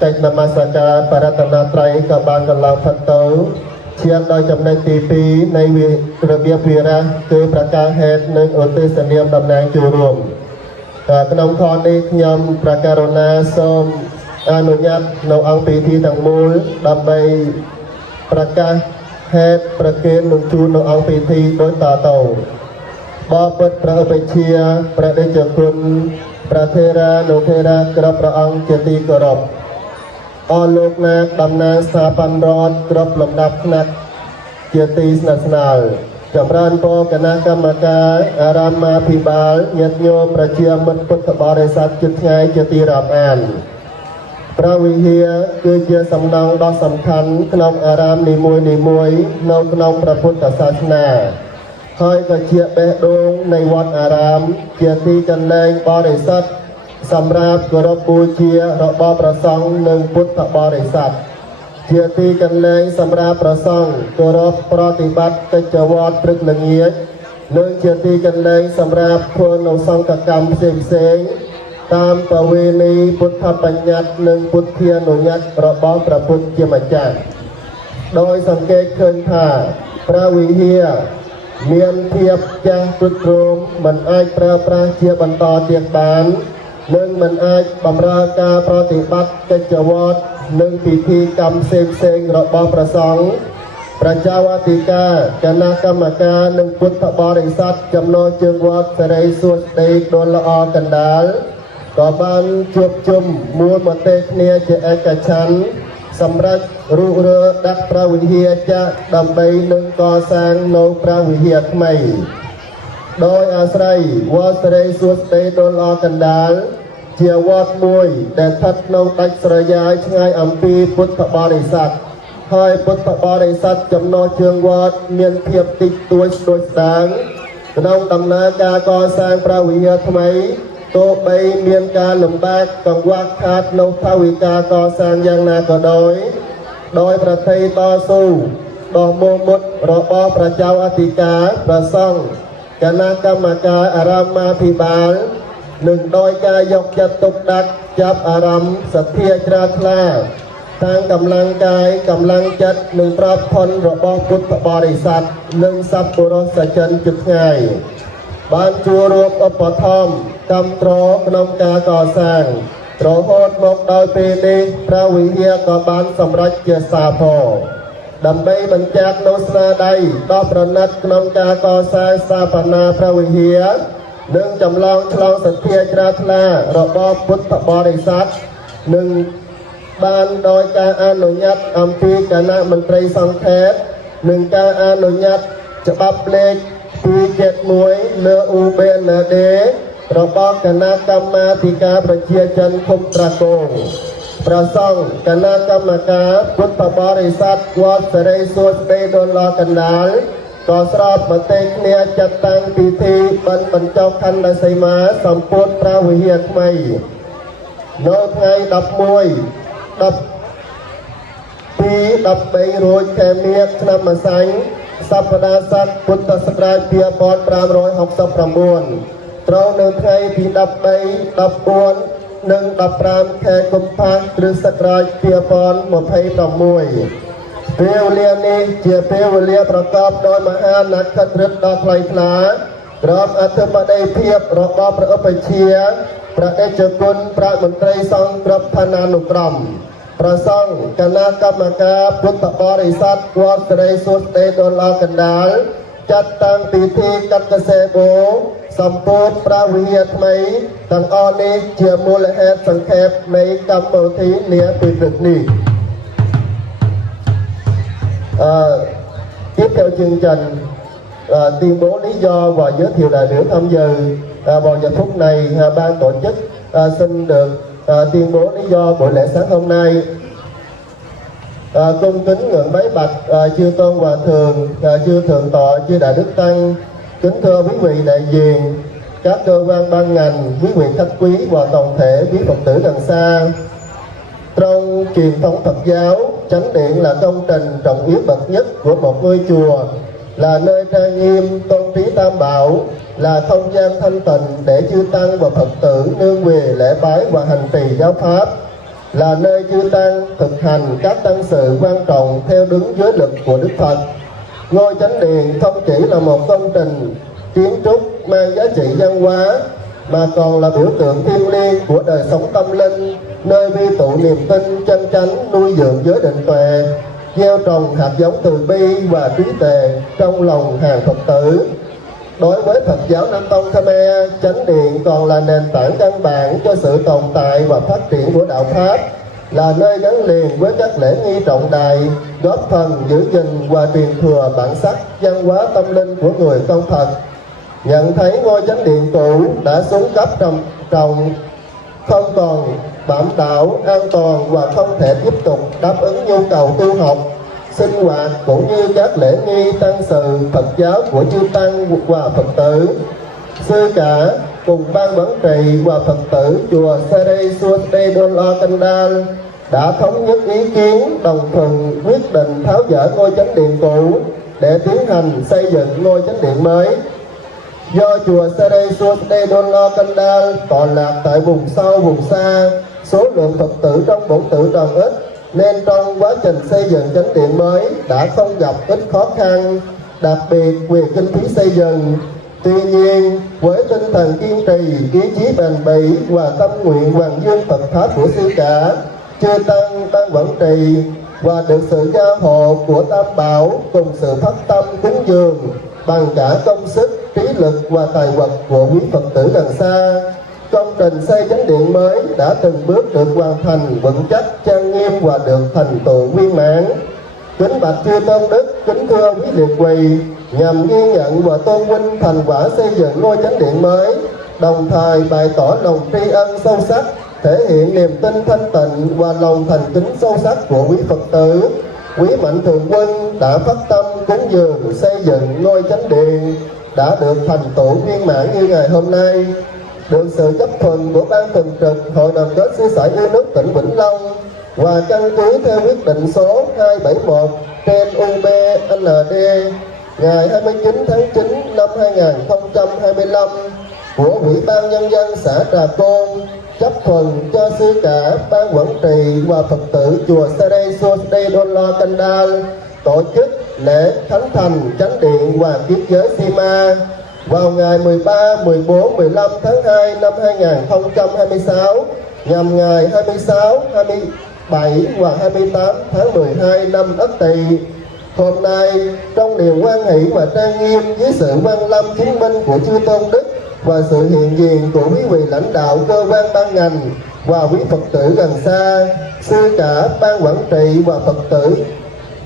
កិច្ចនមស្ការបរតនត្រ័យក៏បានកន្លងផុតទៅឈានដល់ចំណុចទី2នៃរបៀបវិរៈគឺប្រកាសហេតុនិងឧទ្ទិសនាមតំណាងចូលរួមក្នុងខនេះខ្ញុំប្រកាសណាសូមអនុញ្ញាតនៅអង្គពិធីទាំងមូលដើម្បីប្រកាសហេតុប្រគេននឹងជូននៅអង្គពិធីដូចតទៅបបិទ្ធព្រះឧបជាព្រះតេជគុណព្រះថេរានុថេរាគ្រប់ព្រះអង្គជាទីគោរពអរលោកណាតំណាងស្ថាប័នរដ្ឋគ្រប់លំដាប់ថ្នាក់ជាទីស្និទ្ធស្នាលចម្រើនពរគណៈកម្មការអារាមាភិបាលញាតិញោមប្រជាមិត្តពុទ្ធបរិស័ទជិតថ្ងៃជាទីរាប់អានព្រះវិហារគឺជាសំណង់ដ៏សំខាន់ក្នុងអារាមនីមួយៗនៅក្នុងព្រះពុទ្ធសាសនាហើយក៏ជាបេះដូងនៃវត្តអារាមជាទីកន្លែងបរិស័ទសម្រាប់គោរពបូជារបស់ព្រះសង្ឃនិងពុទ្ធបរិស័ទជាទីកន្លែងសម្រាប់ព្រះសង្ឃគោរពប្រតិបត្តិកិច្ចវត្តព្រឹកល្ងាចនិងជាទីកន្លែងសម្រាប់ធ្វើនៅសង្ឃកម្មផ្សេងៗតាមប្រវេណីពុទ្ធបញ្ញត្តិនិងពុទ្ធានុញ្ញាតរបស់ព្រះពុទ្ធជាម្ចាស់ដោយសង្កេតឃើញថាព្រះវិហារមានភាពចាស់ទ្រុឌទ្រោមមិនអាចប្រើប្រាស់ជាបន្តទៀតបាននិងមិនអាចបម្រើការប្រតិបត្តិកិច្ចវត្តនិងពិធីកម្មផ្សេងៗរបស់ព្រះសង្ឃប្រជាវតិកាគណៈកម្មការនិងពុទ្ធបរិស័ទចំណោជើងវត្តសេរីសួស្តីដុលល្អកណ្ដាល ก็បានជួបជុំមួយប្រទេសគ្នាជាឯកច្ឆន្ទសម្រាប់រុះរើដាក់ព្រះវិហារចាក់ដើម្បីនឹងកសាងនៅព្រះវិហារថ្មីដោយអាស្រ័យវត្តសិរីសួស្តីដ៏ល្អកណ្ដាលជាវត្តមួយដែលស្ថិតនៅដាច់ស្រយាលឆ្ងាយអំពីពុទ្ធបរិស័ទហើយពុទ្ធបរិស័ទចំណុះជើងវត្តមានភាពតិចតួចស្ដួចស្ដាងក្នុងដំណើរការកសាងព្រះវិហារថ្មីទោះបីមានការលំបាកកង្វះខាតនៅថវិកាកសាងយ៉ាងណាក៏ដោយប្រតិតស៊ូដ៏មោះមុតរបស់ប្រជាអធិការព្រះសង្ឃគណៈកម្មការអារាមាភិបាលនិងដោយការយកចិត្តទុកដាក់ចាប់អារម្មណ៍សទ្ធាជ្រះថ្លាទាំងកម្លាំងកាយកម្លាំងចិត្តនិងទ្រព្យធនរបស់ពុទ្ធបរិស័ទនិងសប្បុរសជនជិតឆ្ងាយបានចូលរួមឧបត្ថម្ភគាំទ្រក្នុងការកសាងរហូតមកដល់ពេលនេះព្រះវិហារក៏បានសម្រេចជាសាផរដើម្បីបញ្ជាក់នូវស្នាដៃដ៏ប្រណិតក្នុងការកសាងស្ថាបនាព្រះវិហារនិងចម្លងឆ្លងសទ្ធាជ្រះថ្លារបស់ពុទ្ធបរិស័ទនិងបានដោយការអនុញ្ញាតអំពីគណៈមន្ត្រីសង្ឃេតនិងការអនុញ្ញាតច្បាប់លេខ271លើ UBND របស់គណៈកម្មាធិការប្រជាជនឃុំត្រាកូងព្រះសង្ឃគណៈកម្មការពុទ្ធបរិស័ទវត្តសិរីសួស្តីដ៏ល្អកណ្ដាលក៏ស្របមតិគ្នាចាត់តាំងពិធីបិណ្ឌបញ្ចុះខណ្ឌសីមាសម្ពោធព្រះវិហារថ្មីនៅថ្ងៃ13 រោចខែមិញឆ្នាំម្សាញ់សប្តាហ៍ស័កពុទ្ធសករាជ2569ត្រូវនៅថ្ងៃទី13 14 និង 15 ខែកុម្ភៈគ្រិស្តសករាជ2026ពេលវេលានេះជាពេលវេលាប្រកបដោយមហានក្ខត្តឫទ្ធិដ៏ថ្លៃថ្លាក្រោមអធិបតីភាពរបស់ព្រះឧបជាព្រះតេជគុណប្រាមន្ត្រីសង្ឃគ្រប់ឋានានុក្រមព្រះសង្ឃគណៈកម្មការពុទ្ធបរិស័ទវត្តសិរីសួស្តីដ៏ល្អកណ្ដាលចាត់តាំងពិធីកត្តសេបូសម្ពោធព្រះវិហារថ្មីទាំងអស់នេះជាមូលហេតុសង្ខេបនៃកម្មវិធីនាពេលព្រឹកនេះtiếp theo chương trình tuyên bố lý do và giới thiệu đại biểu tham dự vào giờ phút này ban tổ chức xin được tuyên bố lý do buổi lễ sáng hôm nay. Cung kính ngưỡng bái bạch chư tôn hòa thượng, chư thượng tọa, chư đại đức tăng, kính thưa quý vị đại diện, các cơ quan ban ngành, quý vị khách quý và toàn thể quý Phật tử gần xa. Trong truyền thống Phật giáo, chánh điện là công trình trọng yếu bậc nhất của một ngôi chùa, là nơi trang nghiêm tôn trí tam bảo, là không gian thanh tịnh để chư tăng và Phật tử nương quỳ lễ bái và hành trì giáo pháp, là nơi chư tăng thực hành các tăng sự quan trọng theo đúng giới luật của Đức Phật. Ngôi chánh điện không chỉ là một công trình kiến trúc mang giá trị văn hóa, mà còn là biểu tượng thiêng liêng của đời sống tâm linh, nơi vi tụ niềm tin chân chánh, nuôi dưỡng giới định tuệ, gieo trồng hạt giống từ bi và trí tuệ trong lòng hàng Phật tử. Đối với Phật giáo Nam Tông Khmer, chánh điện còn là nền tảng căn bản cho sự tồn tại và phát triển của đạo Pháp, là nơi gắn liền với các lễ nghi trọng đại, góp phần giữ gìn và truyền thừa bản sắc văn hóa tâm linh của người con Phật. Nhận thấy ngôi chánh điện cũ đã xuống cấp trầm trọng, không còn đảm bảo an toàn và không thể tiếp tục đáp ứng nhu cầu tu học, sinh hoạt cũng như các lễ nghi tăng sự Phật giáo của chư tăng và Phật tử. Sư cả cùng ban quản trị và Phật tử chùa Seri Suwade Donla Kandal đã thống nhất ý kiến đồng thuận quyết định tháo dỡ ngôi chánh điện cũ để tiến hành xây dựng ngôi chánh điện mới. Do chùa Seri Suwade Donla Kandal tọa lạc tại vùng sâu vùng xa, số lượng Phật tử trong bổn tử còn ít, nên trong quá trình xây dựng chánh điện mới đã không gặp ít khó khăn, đặc biệt về kinh phí xây dựng. Tuy nhiên, với tinh thần kiên trì, ý chí bền bỉ và tâm nguyện hoàn dương Phật pháp của sư cả, chư tăng ban quản trị và được sự gia hộ của Tam Bảo cùng sự phát tâm cúng dường bằng cả công sức, trí lực và tài vật của quý Phật tử gần xa, công trình xây chánh điện mới đã từng bước được hoàn thành vững chắc, trang nghiêm và được thành tựu viên mãn. Kính bạch chư tôn đức, kính thưa quý liệt quỳ, nhằm ghi nhận và tôn vinh thành quả xây dựng ngôi chánh điện mới, đồng thời bày tỏ lòng tri ân sâu sắc, thể hiện niềm tin thanh tịnh và lòng thành kính sâu sắc của quý Phật tử. Quý mạnh thường quân đã phát tâm cúng dường xây dựng ngôi chánh điện đã được thành tựu viên mãn như ngày hôm nay, được sự chấp thuận của ban thường trực Hội đoàn kết sư sãi yêu nước tỉnh Vĩnh Long và căn cứ theo quyết định số 271 trên UBND ngày 29 tháng 9 năm 2025 của Ủy ban Nhân dân xã Trà Côn, chấp thuận cho sư cả ban quản trị và Phật tử chùa Sere Sosde Donlo Kandal tổ chức lễ khánh thành chánh điện và kiếp giới Sima vào ngày 13, 14, 15 tháng 2 năm 2026 nhằm ngày 26, 27 và 28 tháng 12 năm Ất Tỵ. Hôm nay, trong niềm hoan hỷ và trang nghiêm dưới sự quan lâm chứng minh của chư tôn đức và sự hiện diện của quý vị lãnh đạo cơ quan ban ngành và quý Phật tử gần xa, sư cả ban quản trị và Phật tử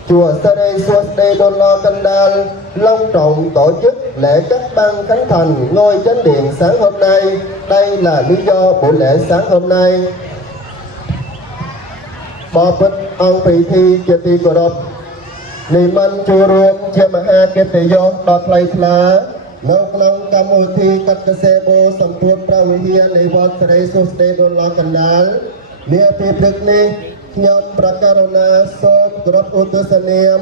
chùa Sere Sosde Donlo Kandal long trọng tổ chức lễ cắt băng khánh thành ngôi chánh điện sáng hôm nay. Đây là lý do buổi lễ sáng hôm nay. Bò bích ông vị thi kiệt tì cổ độcนิมนต์ចូលរួមជាមហាកិត្តិយសដ៏ថ្លៃថ្លានៅក្នុងកម្មវិធីកាត់កសេបូសម្ពោធព្រះវិហារនៃវត្តសិរីសុស្ដីដុល្លារកណ្ដាលនាពេលព្រឹកនេះខ្ញុំប្រកាសណាសូមគោរពឧទ្ទិសនាម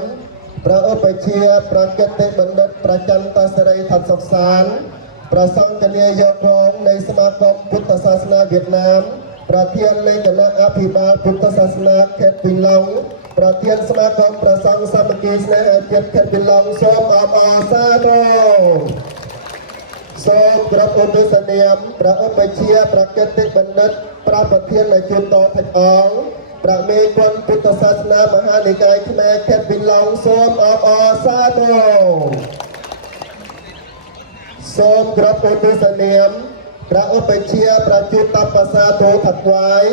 ព្រះឧបជាព្រះកិត្តិបណ្ឌិតប្រច័ន្ទសិរីថាត់សុខសានព្រះសង្ឃនាយករងនៃសមាគមពុទ្ធសាសនាវៀតណាមប្រធាននៃគណៈអភិបាលពុទ្ធសាសនាខេត្តពីឡុងប្រធានសមាគមព្រះសង្ឃសាមគ្គីស្នេហាជាតិខេត្តពីឡុងសូមអបអរសាទរសូមគោរពឧទ្ទិសនាមព្រះឧបជាព្រះកិត្តិបណ្ឌិតព្រះប្រធាននៃជួនតថេចអង្គព្រះមេគុណពុទ្ធសាសនាមហានិកាយខ្មែរខេត្តពីឡុងសូមអបអរសាទរសូមគោរពឧទ្ទិសនាមព្រះឧបជាព្រះជួនតបសាទរថាត់វាយ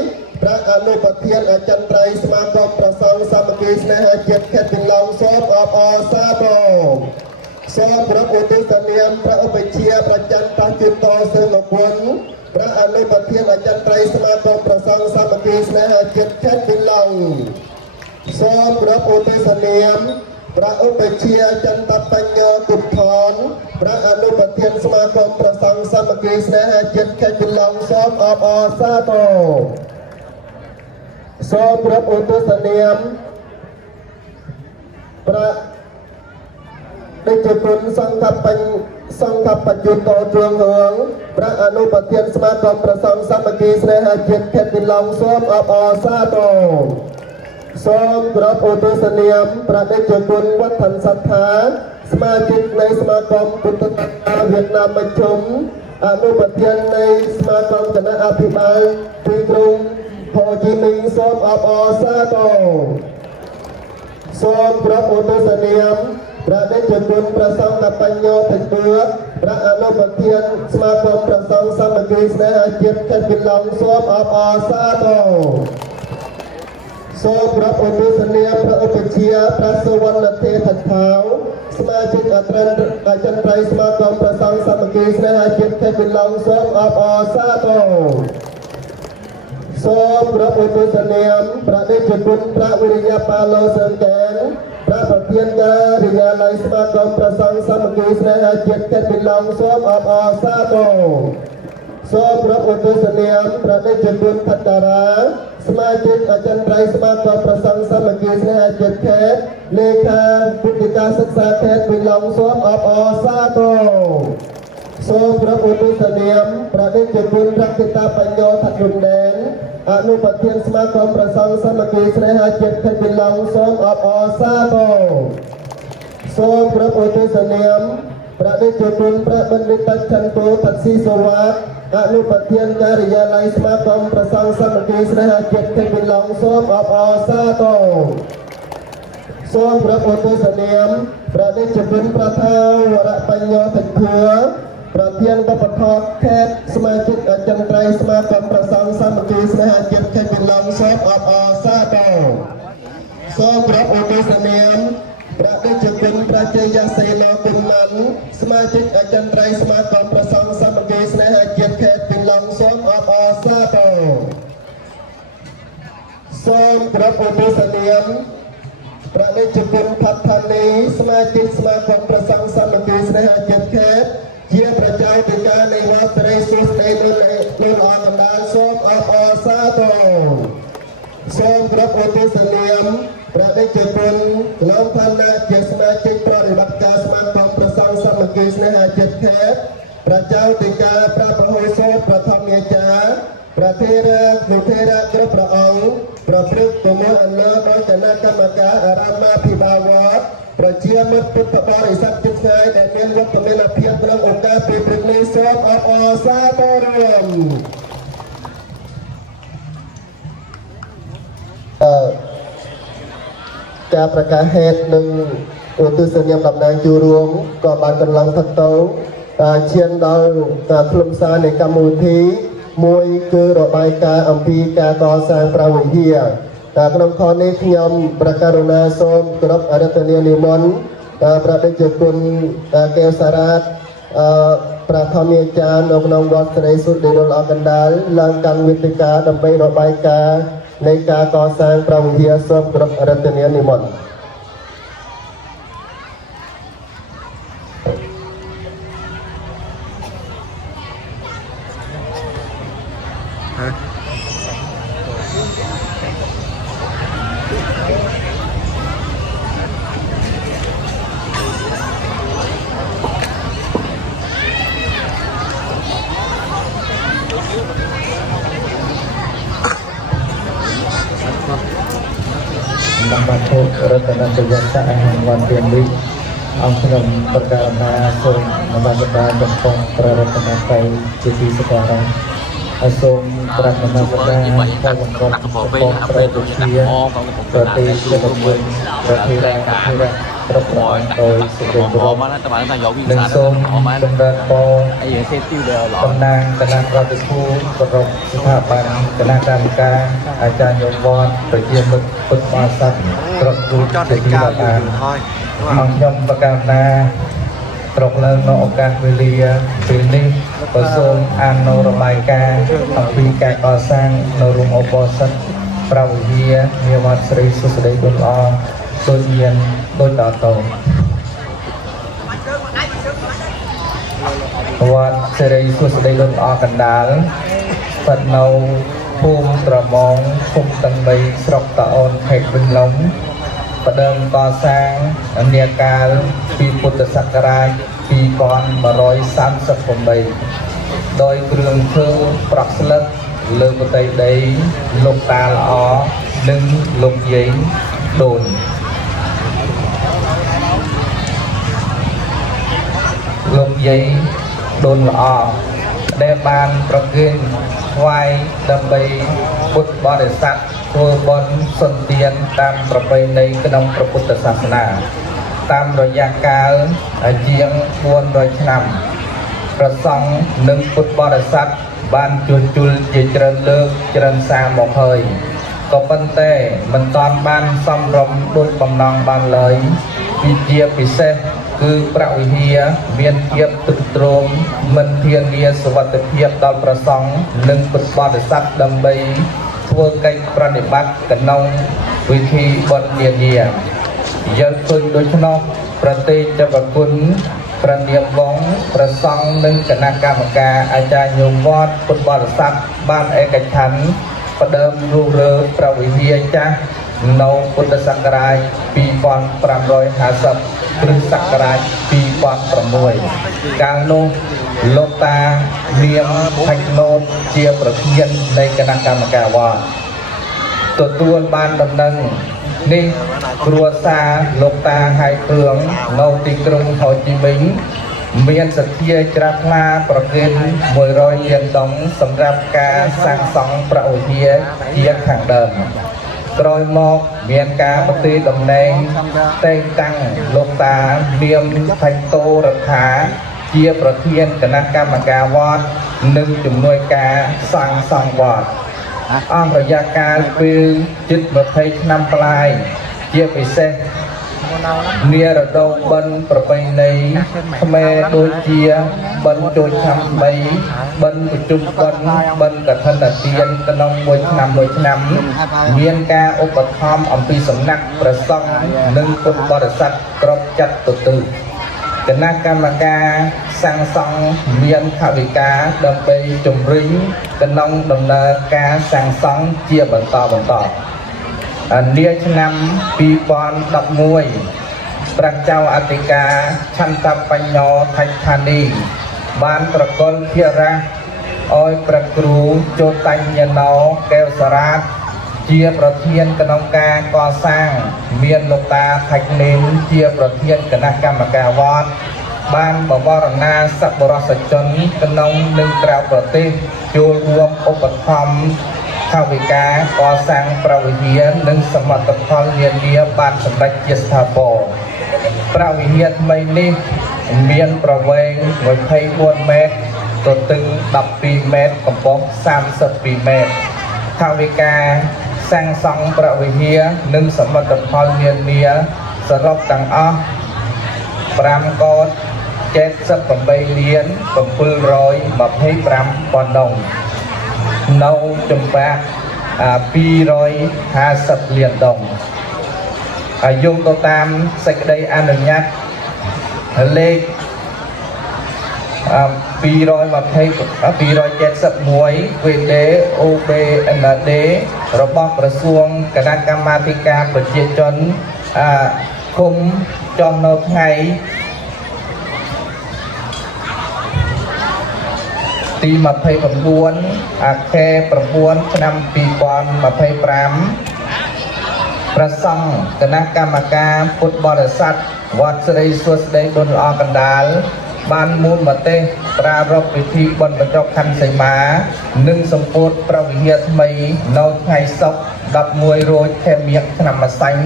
ព្រះអនុប្រធានអចិន្ត្រៃយ៍សមាគមព្រះសង្ឃសាមគ្គីស្នេហាជាតិខេត្តពីឡុងសូមអបអរសាទរសូមគោរពឧទ្ទិសនាមព្រះឧបជាប្រច័ន្ទជួនតសិលគុណព្រះអនុប្រធានអចិន្ត្រៃយ៍សមាគមព្រះសង្ឃសាមគ្គីស្នេហាជាតិខេត្តពីឡុងសូមគោរពឧទ្ទិសនាមព្រះឧបជាចន្ទបញ្ញោគុណថនព្រះអនុប្រធានសមាគមព្រះសង្ឃសាមគ្គីស្នេហាជាតិខេត្តពីឡុងសូមអបអរសាទរសូមគោរពឧទ្ទិសនាមព្រះដេចគុណសង្ឃបញ្ញុតជួងហួងព្រះអនុប្រធានសមាគមព្រះសង្ឃសាមគ្គីស្នេហាជាតិខេត្តពីឡុងសូមអបអរសាទរសូមគោរពឧទ្ទិសនាមព្រះដេចគុណវឌ្ឍនសត្ថាសមាជិកនៃសមាគមពុទ្ធសាសនាវៀតណាមមជ្ឈិមអនុប្រធាននៃសមាគមគណៈអភិបាលទីក្រុងហូជីមីញសូមអបអរសាទរសូមគោរពឧទ្ទិសនាមព្រះដេចគុណព្រះសង្ឃបញ្ញោតិបឿព្រះអនុប្រធានសមាគមព្រះសង្ឃសាមគ្គីស្នេហាជាតិខេត្តពីឡុងសូមអបអរសាទរសូមគោរពឧទ្ទិសនាមព្រះឧបជាព្រះសុវណ្ណទេថថោសមាជិកអចិន្ត្រៃយ៍សមាគមព្រះសង្ឃសាមគ្គីស្នេហាជាតិខេត្តពីឡុងសូមអបអរសាទរសូមគោរពឧទ្ទិសនាមព្រះដេចគុណព្រះវិរិយបាឡូសង្កែនព្រះប្រធានការិយាល័យសមាគមព្រះសង្ឃសាមគ្គីស្នេហាជាតិខេត្តពីឡុងសូមអបអរសាទរសូមគោរពឧទ្ទិសនាមព្រះដេចគុណផត្តារាសមាជិកអចិន្ត្រៃយ៍សមាគមព្រះសង្ឃសាមគ្គីស្នេហាជាតិខេត្តលេខាពុទ្ធិកាសិក្សាខេត្តពីឡុងសូមអបអរសាទរសូមគោរពឧទ្ទិសនាមព្រះដេចគុណព្រះកិតាបញ្ញោថាត់រុនដែនអនុប្រធានសមាគមព្រះសង្ឃសាមគ្គីស្នេហាជាតិខេត្តពីឡុងសូមអបអរសាទរសូមគោរពឧទ្ទិសនាមព្រះដេចគុណព្រះបណ្ឌិតចន្ទោថាត់ស៊ីសវ៉ាតអនុប្រធានការិយាល័យសមាគមព្រះសង្ឃសាមគ្គីស្នេហាជាតិខេត្តពីឡុងសូមអបអរសាទរសូមគោរពឧទ្ទិសនាមព្រះដេចគុណប្រថាវរបញ្ញោតិធัว ประเทียนบปทแคทสมาชิกจันไตรสมาคมประสงค์สามัคคีสหจิตแค่เป็นลองซอบออซาโตซอบรับอุปสเนียมประเดชคุณพระเจ้าเสนาคุณมันสมาชิกจันไตรสมาคมประสงค์สามัคคีสหจิตแค่เป็นลองซอบออซาโตซอบรับอุปสเนียมประเดชคุณพัฒนีสมาชิกสมาคมประสงค์สามัคคีสหจิตแค่ជាប្រជាធិការនៃវត្តរីសុស្ដីលោកអកណ្ដាលសូមអបអរសាទរសូមគ្រប់ឧទ្ទិសនាមព្រះតេជគុណលោកឋានៈជាសមាជិកប្រតិបត្តិការស្មារតីប្រសង់សាមគ្គីស្នេហាចិត្តខេត្តប្រជាធិការព្រះប្រហោសោតប្រធមអាចារ្យប្រធានគុធេរៈគ្រប់ព្រះអង្គប្រព្រឹត្តទៅមួយអនុដោយគណៈកម្មការអារាមាភិបាលវត្តប្រជាមិត្តពុទ្ធបរិស័ទចិត្តស្ងាយដែលមានវត្តមានភាពក្នុងឱកាសពេលព្រឹកនេះសូមអបអរសាទររួមការប្រកាសហេតុនិងឧទ្ទិសនាមតំណាងជួររួមក៏បានកន្លងផុតទៅឈានដល់ខ្លឹមសារនៃកម្មវិធីមួយគឺរបាយការណ៍អំពីការកសាងព្រះវិហារក្នុងខនេះខ្ញុំប្រកាសរណាសូមគោរពអរតនានិមន្តព្រះតេជគុណកែវសារ៉ាតព្រះធម្មអាចារ្យនៅក្នុងវត្តស្រីសុទ្ធដីលោកអកណ្ដាលឡើងកាន់វេទិកាដើម្បីរបាយការណ៍នៃការកសាងព្រះវិហារសូមគោរពអរតនានិមន្តបានធូបរតនជយស័កអាហារវត្តទៀនវិអង្គខ្ញុំប្រកាសថាសូមនមស្ការចំពោះព្រះរតនត្រ័យជាទីសក្ការៈហើយសូមប្រាថ្នាស្ការព្រះបង្គំព្រះព្រះទុជាប្រទេសជាតិយើងប្រទេសរាជអាភិរៈគ្រប់ប្រព័ន្ធដោយសេចក្តីគោរពនិងសូមចម្រើនពរតំណាងគណៈប្រតិភូគោរពស្ថាប័នគណៈកម្មការអាចារ្យយោវត្តប្រជាមិត្តពុទ្ធបរិស័ទគ្រប់រូបជាទីរាប់អានអង្គខ្ញុំប្រកាសថាត្រកឡើងនៅឱកាសវេលាពេលនេះក៏សូមអាននៅរបាយការណ៍អំពីការកសាងនៅរោងឧបោសថព្រះវិហារនាវត្តស្រីសុស្ដីគុណល្អដូចមានដូចតទៅវត្តស្រីសុស្ដីគុណល្អកណ្ដាលស្ថិតនៅភូមិត្រមងភូមិតង្បីស្រុកតាអូនខេត្តវិញឡុងផ្ដើមកសាងនាកាលពីពុទ្ធសករាជ2138ដោយគ្រឿងធ្វើប្រក់ស្លឹកលើផ្ទៃដីលោកតាល្អនិងលោកយាយដូនលោកយាយដូនល្អដែលបានប្រគេនថ្វាយដើម្បីពុទ្ធបរិស័ទធ្វើបុណ្យសន្តានតាមប្រពៃណីក្នុងព្រះពុទ្ធសាសនាតាមរយៈកាលជាង400ឆ្នាំព្រះសង្ឃនិងពុទ្ធបរិស័ទបានជួសជុលជាច្រើនលើកច្រើនសារមកហើយក៏ប៉ុន្តែមិនតាន់បានសមរម្យដូចបំណងបានឡើយពីជាពិសេសគឺព្រះវិហារមានភាពទ្រុឌទ្រោមមិនធានាសុវត្ថិភាពដល់ព្រះសង្ឃនិងពុទ្ធបរិស័ទដើម្បីធ្វើកិច្ចប្រតិបត្តិក្នុងវិធីបុណ្យនានាយើងឃើញដូច្នោះប្រទេសចក្រគុណព្រះនាមវង្សព្រះសង្ឃនិងគណៈកម្មការអាចារ្យញោមវត្តពុទ្ធបរិស័ទបានឯកច្ឆន្ទផ្ដើមរុះរើព្រះវិហារចាស់នៅពុទ្ធសករាជ2550គ្រិស្តសករាជ2006កាលនោះលោកតានាមផាច់ណូតជាប្រធាននៃគណៈកម្មការវត្តទទួលបានដំណឹងនេះគ្រួសារលោកតាហើយគ្រឿងនៅទីក្រុងហូជីមិញមានសទ្ធាជ្រះថ្លាប្រគេន100លានដុល្លារសម្រាប់ការសាងសង់ព្រះវិហារជាខាងដើមក្រោយមកមានការបន្ទាយតំណែងតែងតាំងលោកតានាមផាច់តូរដ្ឋា chiaประเทียนคณะกรรมการวัดหนึ่งจุ่มหน่วยการสั่งสองวัดอ้อมระยะการปีจิตประเพยนำปลายเยี่ยไปเส้นเนียระดมบันประเพณีทำไมโดยเจียบันโดยทำใบบันประจุบันกับทันเตียนกระนองมวยนำเมียนกาอุปธรรมอัมพีสำนักประซองหนึ่งคนบริษัทกรบจัดตุตือคณะกรรมการสั่งสองเมียนขวิกาดำไปจุ่มริ้งกระนองดำเนินการสั่งสองเจียบต่อเนียชนำปีปอนดับมวยพระเจ้าอติกาชันตปัญโยไทยธานีบ้านตระกลเพียระอ้อยประครูโจตัญญนอแก้วสราชเจียประเทียนกนองกาก่อสร้างเมียนลกตาไทยเน้นเจียประเทียนคณะกรรมการวัดบ้านบวรณาสับบรสจนกนองหนึ่งกล่าวประเทศจูรวมอุปธรรมข้าวิกาก่อสร้างประวิเฮียหนึ่งสมรรถภาพเรียนเดียบ้านสำนักเจสถาปประวิเฮียไม่นิ่เมียนประเวงหน่วยไพวนเมตรตัวตึงดับปีเมตรกำปอง30 ปีเมตรข้าวิกาสร้างสองประวิเฮียหนึ่งสมรรถภาพเรียนเดียสรบต่างอ้อปรามกอด70 เหรียญ700 มาให้ปรามปอนดงนาวจำปา250 เหรียญดงโยงตัวตามสักได้อนุญาตเลข200 มาให้270 มวยเวเดโอเบอันเดระบบกระทรวงคณะกรรมาการประชาชนคุมจองนกไงตีมาเพย์ประบวนแค่ประบวนนำปีก่อนมาเพย์ปรามประสังคณะกรรมการพุทธบริษัทวัดสรีสวดได้ดนอกันดาลบ้านมูลมาเตปรารบพิธีบนบรรจบคันใส่มาหนึ่งสมโพธิประวิเฮียทมีนอกไงศพดับมวยโรยแค่เมียขนำมาสัง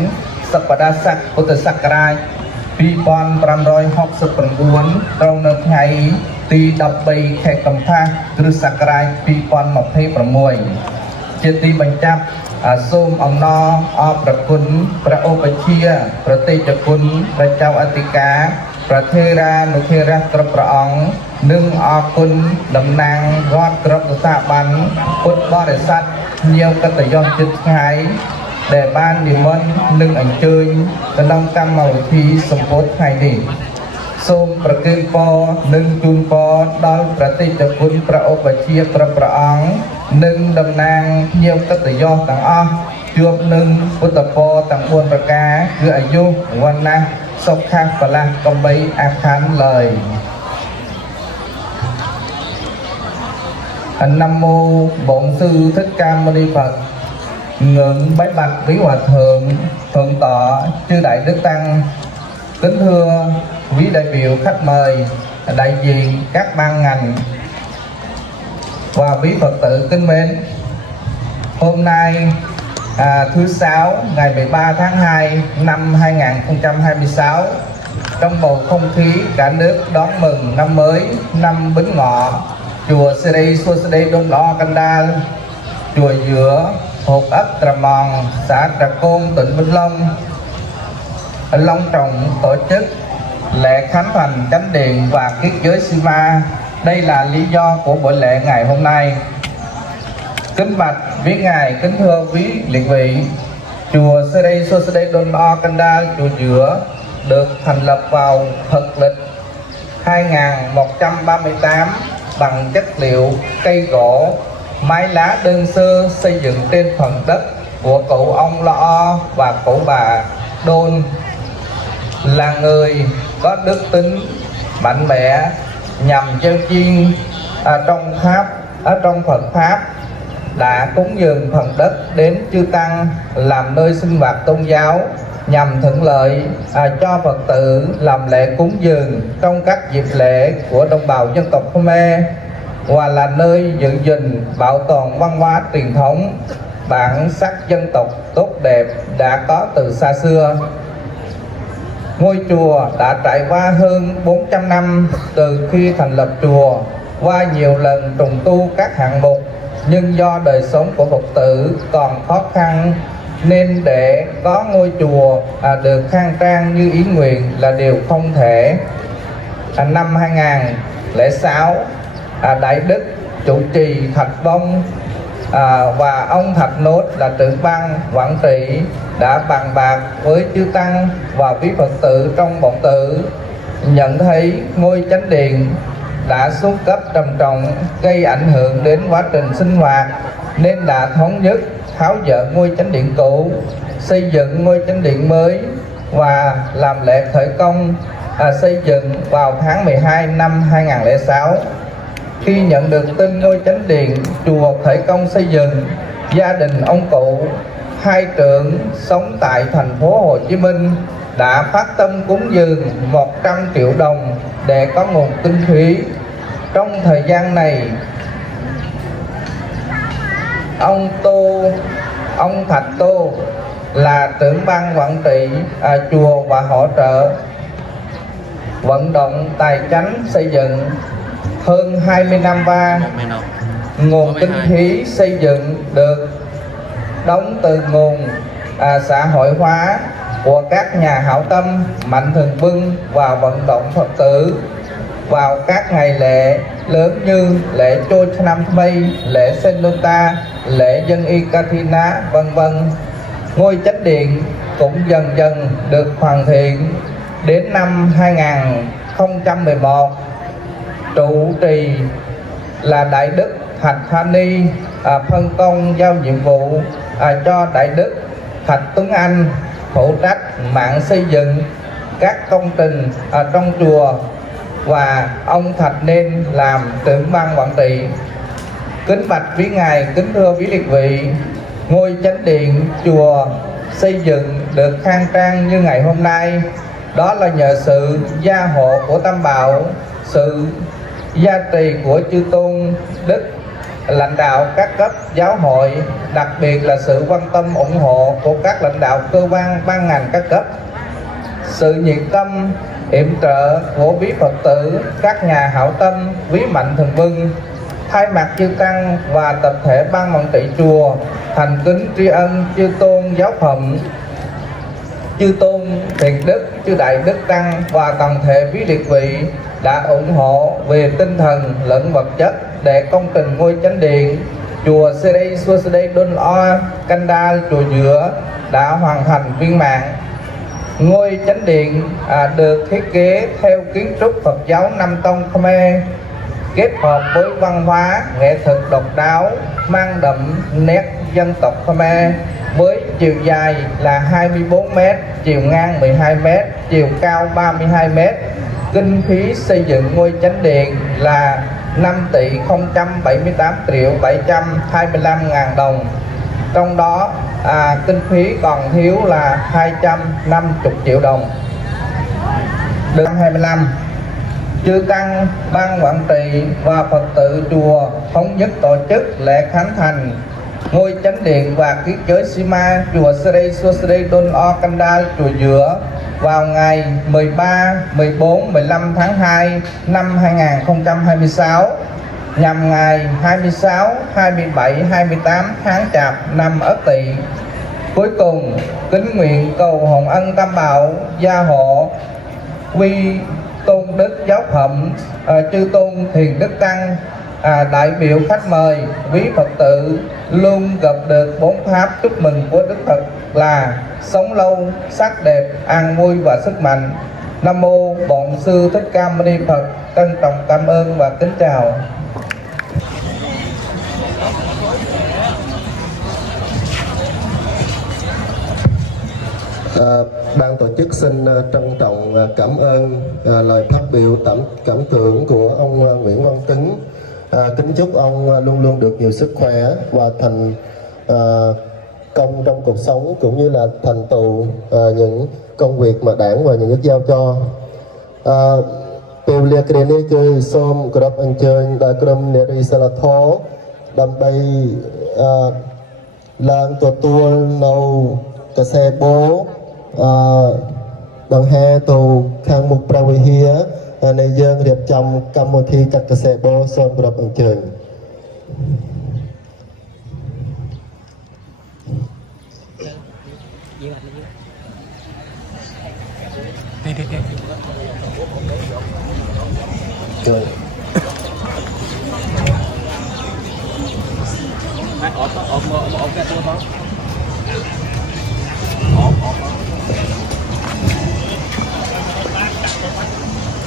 สัปดาห์สักพุทธศักราชปีปอน369ตรงในไงตีดับใบแขกกำพร้าคริสต์ศักราชปีปอนมาเพย์ประมวยเจตีบรรจับส้มอมนอประคุณพระโอปเชียประเตจคุณพระเจ้าอติกาประเทรานุเทระกระประองหนึ่งอคุณดำนางรอดกระปุษาบันพุทธบริษัทเนียวกตยอนจิตไงแต่บ้านดิมอนหนึ่งอันเจยกระนองกำมาวิธีสมโพธิไงดีส้มประเกินปอหนึ่งจุนปอดอยประเตจคุณพระโอปเชียประประองหนึ่งดำนางเนียวกตยอนต่างอ้อจวบหนึ่งพุทธปอต่างบวนประกาคืออายุวันนะสกข้างปลาก็ไม่อาคารเลยนำโมบงsư thích ca mâu ni Phật ngưỡng bái bạch quý hòa thượng thượng tọa chư đại đức tăng. Kính thưa quý đại biểu khách mời, đại diện các ban ngành và quý Phật tử kính mến, hôm nay thứ Sáu ngày 13 tháng 2 năm 2026, trong bầu không khí cả nước đón mừng năm mới, năm Bính Ngọ, chùa Seri Suosade Đông Đo Canda, chùa Giữa, thuộc ấp Trà Mòn, xã Trà Côn, tỉnh Vĩnh Long, long trọng tổ chức lễ khánh thành chánh điện và kiết giới Siva. Đây là lý do của buổi lễ ngày hôm nay. Kính bạch quý ngài, kính thưa quý liệt vị, chùa Seri Suosade Don O Canda, chùa Giữa được thành lập vào Phật lịch 2138 bằng chất liệu cây gỗ, mái lá đơn sơ xây dựng trên phần đất của cụ ông Lo và cụ bà Đôn, là người có đức tính mạnh mẽ nhằm gieo chiên trong Phật pháp, đã cúng dường phần đất đến chư tăng làm nơi sinh hoạt tôn giáo nhằm thuận lợi cho Phật tử làm lễ cúng dường trong các dịp lễ của đồng bào dân tộc Khmer, và là nơi giữ gìn bảo tồn văn hóa truyền thống bản sắc dân tộc tốt đẹp đã có từ xa xưa. Ngôi chùa đã trải qua hơn 400 năm từ khi thành lập chùa, qua nhiều lần trùng tu các hạng mục, nhưng do đời sống của Phật tử còn khó khăn nên để có ngôi chùa được khang trang như ý nguyện là điều không thể. Năm 2006, Đại Đức Chủ trì Thạch Bông và ông Thạch Nốt là trưởng ban quản trị đã bàn bạc với chư tăng và quý Phật tử trong bọn tử, nhận thấy ngôi chánh điện đã xuống cấp trầm trọng gây ảnh hưởng đến quá trình sinh hoạt, nên đã thống nhất tháo dỡ ngôi chánh điện cũ, xây dựng ngôi chánh điện mới và làm lễ khởi công xây dựng vào tháng 12 năm 2006. Khi nhận được tin ngôi chánh điện chùa khởi công xây dựng, gia đình ông cụ hai trưởng sống tại thành phố Hồ Chí Minh đã phát tâm cúng dường 100 triệu đồng để có nguồn kinh phí. Trong thời gian này, ông Thạch Tô là trưởng ban quản trị chùa và hỗ trợ vận động tài chánh xây dựng. Hơn 20 năm qua, nguồn kinh phí xây dựng được đóng từ nguồn xã hội hóa của các nhà hảo tâm, mạnh thường quân và vận động Phật tử vào các ngày lễ lớn như lễ Chô Nam Mây, lễ Senota, lễ Dân Y Kathina, vân vân. Ngôi chánh điện cũng dần dần được hoàn thiện. Đến năm 2011, trụ trì là Đại Đức Thạch Tha Ni phân công giao nhiệm vụ cho Đại Đức Thạch Tuấn Anh phụ trách mạng xây dựng các công trình trong chùa, và ông Thạch nên làm trưởng ban quản trị. Kính bạch quý ngài, kính thưa quý liệt vị, ngôi chánh điện chùa xây dựng được khang trang như ngày hôm nay, đó là nhờ sự gia hộ của Tam Bảo, sự gia trì của chư tôn đức, lãnh đạo các cấp giáo hội, đặc biệt là sự quan tâm ủng hộ của các lãnh đạo cơ quan ban ngành các cấp, sự nhiệt tâm yểm trợ của quý Phật tử, các nhà hảo tâm, quý mạnh thường quân. Thay mặt chư tăng và tập thể ban quản trị chùa thành kính tri ân chư tôn giáo phẩm, chư tôn thiền đức, chư đại đức tăng và toàn thể quý liệt vị đã ủng hộ về tinh thần lẫn vật chất để công trình ngôi chánh điện chùa Serei Suosdei Don O Kandal chùa Dừa đã hoàn thành viên mãn. Ngôi chánh điện được thiết kế theo kiến trúc Phật giáo Nam Tông Khmer, kết hợp với văn hóa nghệ thuật độc đáo mang đậm nét dân tộc Khmer, với chiều dài là 24 m, chiều ngang 12 m, chiều cao 32 m. Kinh phí xây dựng ngôi chánh điện là 5.078.725.000 đồng. Trong đó kinh phí còn thiếu là 250 triệu đồng. Được 25, chư tăng, ban quản trị và Phật tử chùa thống nhất tổ chức lễ khánh thành ngôi chánh điện và ký giới Sima chùa Serei Suosdei Don O Kandal chùa Dừa vào ngày 13, 14, 15 tháng 2 năm 2026 nhằm ngày 26, 27, 28 tháng Chạp năm Ất Tỵ. Cuối cùng, kính nguyện cầu hồng ân Tam Bảo gia hộ quy tôn đức giáo phẩm, chư tôn thiền đức tăng, đại biểu khách mời, quý Phật tử luôn gặp được bốn pháp chúc mừng của Đức Phật là sống lâu, sắc đẹp, an vui và sức mạnh. Nam mô Bổn Sư Thích Ca Mâu Ni Phật. Trân trọng cảm ơn và kính chào. Ban tổ chức xin trân trọng cảm ơn lời phát biểu cảm tưởng của ông Nguyễn Văn Tứng. Kính chúc ông luôn luôn được nhiều sức khỏe và thành công trong cuộc sống, cũng như là thành tựu những công việc mà đảng và nhà nước giao cho.ពេលលាគ្រានេះគឺសូមគោរពអញ្ជើញដល់ក្រុមនារីសិលធម៌ដើម្បីឡើងទទួលនៅកសែបោ đằng hè tù khang mục pravihiaในយើងរៀបចំកម្មវិធីកាត់កសែបសូនប្រាប់អញ្ជើញ Rồi.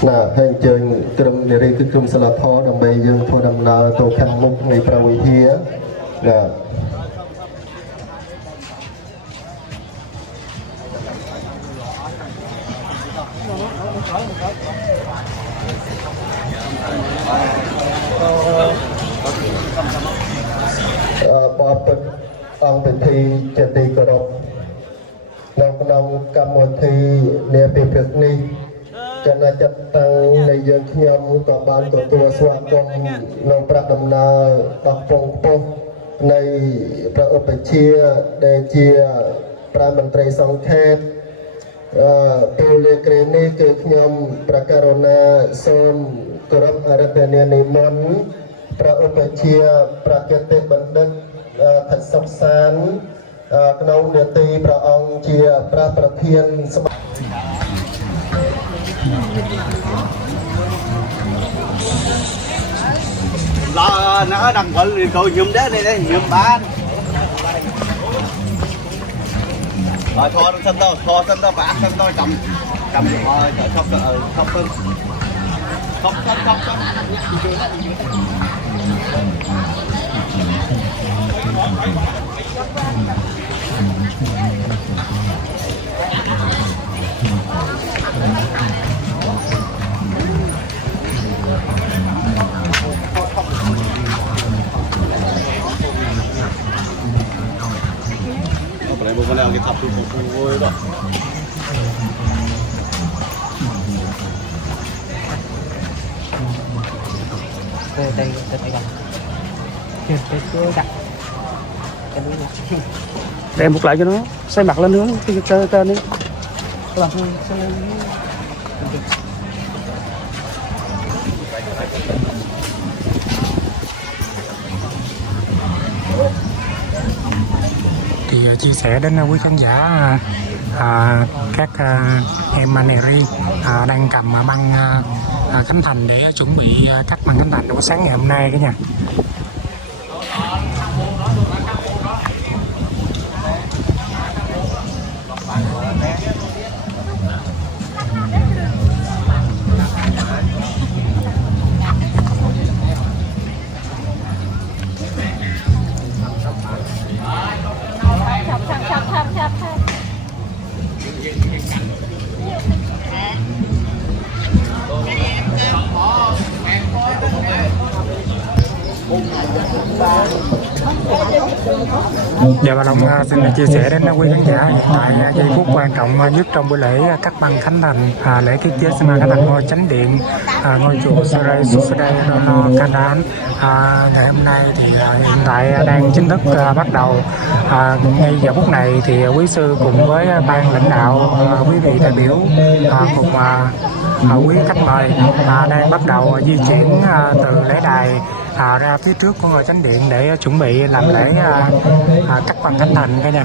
Là hành trình trường để đi từ trường Sa La Thó đầm bầy dương thô đầm nào tổ khăn mục ngày Pravihia là bỏ bật ông bình thi trên tì cờ độc nông nông cầm một thi nè bị việc ni cho nên chất tăngในយើងខ្ញុំក៏បានទទួលស្វាគមន៍នៅប្រាក់ដំណើរដល់ពងពោះនៃព្រះឧបជាដែលជាប្រាមន្ត្រីសង្ឃេតពេលលេខនេះគឺខ្ញុំប្រកាសណាសូមគោរពអរគុណនិមន្តព្រះឧបជាប្រកិត្តិបណ្ឌិតថាសុខសានក្នុងនាទីព្រះអង្គជាព្រះប្រធានសមា lo nó đằng gọi liền coi nhum đấy đây đây nhum bán rồi thôi sân đâu bán sân đâu cầm thôi chở khóc một con nào cái thập phụ vui đó đây để buộc lại cho nó xoay mặt lên hướng cái trên đi làm thì chia sẻ đến quý khán giả các em Maneri đang cầm băng khánh thành để chuẩn bị cắt băng khánh thành buổi sáng ngày hôm nay cả nhà. Dạ và Long xin chia sẻ đến quý khán giả hiện tại giây phút quan trọng nhất trong buổi lễ cắt băng khánh thành lễ ký kết khánh thành ngôi chánh điện ngôi chùa Serai Susade Kandan. Ngày hôm nay thì hiện tại đang chính thức bắt đầu. Ngay giờ phút này thì quý sư cùng với ban lãnh đạo, quý vị đại biểu cùng quý khách mời đang bắt đầu di chuyển từ lễ đài ra phía trước của ngôi chánh điện để chuẩn bị làm lễ cắt băng khánh thành cả nhà.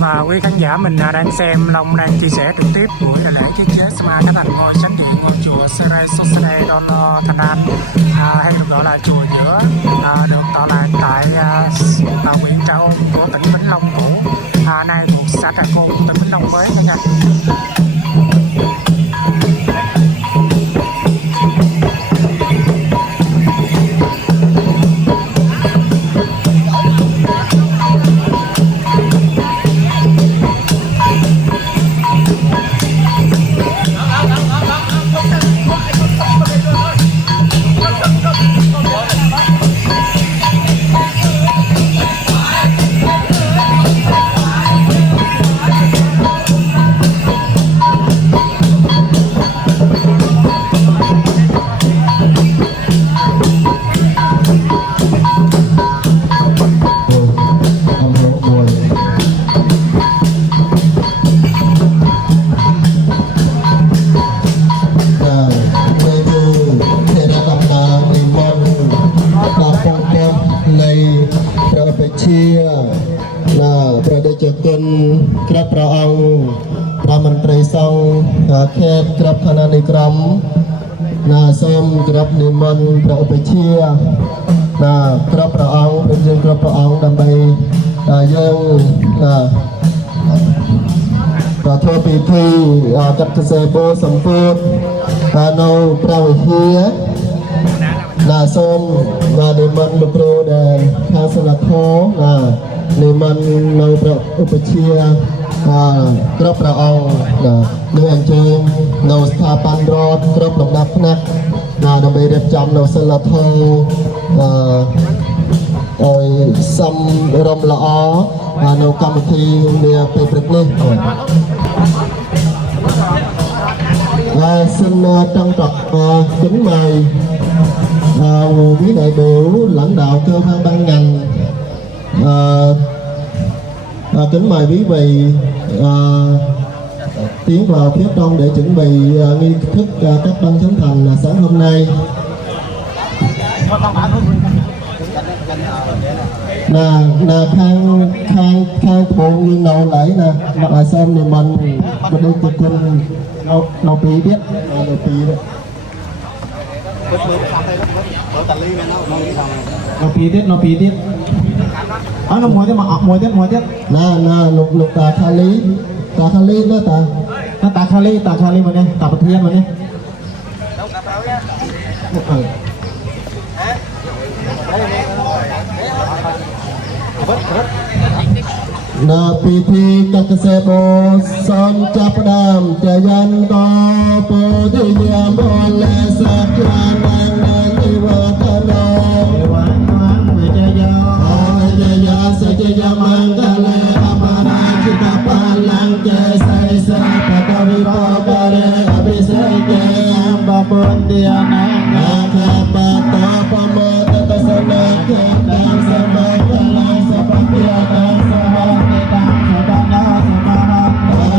Và quý khán giả mình đang xem, Long đang chia sẻ trực tiếp buổi lễ ký kết khánh thành ngôi chánh điện ngôi chùa Serai Susade Kandan, hay được gọi là chùa giữa, được tọa lạc tại huyện Trà Ôn của tỉnh Vĩnh Long cũ, nay thuộc xã Trà Côn, tỉnh Vĩnh Long mới cả nhà. ក្រាបព្រះអង្គព្រះមន្ត្រីសង្ឃខេត្តក្រាបឋានានុក្រមណាសូមក្រាបនិមន្តព្រះឧបជាណាក្រាបព្រះអង្គเป็นយើងក្រាបព្រះអង្គដើម្បីយើងប្រធ្វើពិធីកាត់សេបោសម្ពោធនៅព្រះវិហារណាសូមនិមន្តលោកគ្រូដែលខាងសិលធម៌និមន្តនៅព្រះឧបជាគ្រប់ព្រះអង្គនឹងអញ្ជើញនៅស្ថាប័នរដ្ឋគ្រប់លំដាប់ថ្នាក់ដើម្បីរៀបចំនៅសិលធម៌ឲ្យសមរម្យល្អនៅកម្មវិធីនាពេលព្រឹកនេះxin trân trọng kính mời quý đại biểu lãnh đạo cơ quan ban ngành, kính mời quý vị tiến vào phía trong để chuẩn bị nghi thức các ban chánh thành sáng hôm nay. Nè khang bộ nghiêng đầu lấy nè mà xem thì mình đi từ quân nó pí biết nó pí đấy nó pí tiếp nó mồi tiếp nè lục tà khali đó tà khali mà đây tà bát thiên mà đâyពិធីកកសេបោសូមចាប់ផ្ដើមចយន្តពោធិយាមលេសក្រានានិវតនោវាងវិជយោវិជយោសច្ចយមង្គលេអមរាជិតបាលង្កេសៃសបតវិបបរេអភិសេកេបពុន្ទានានាខបតបមតតសនេកេតាំសមបលំសពពិយតាំសមនេតាំសបណាសមាហ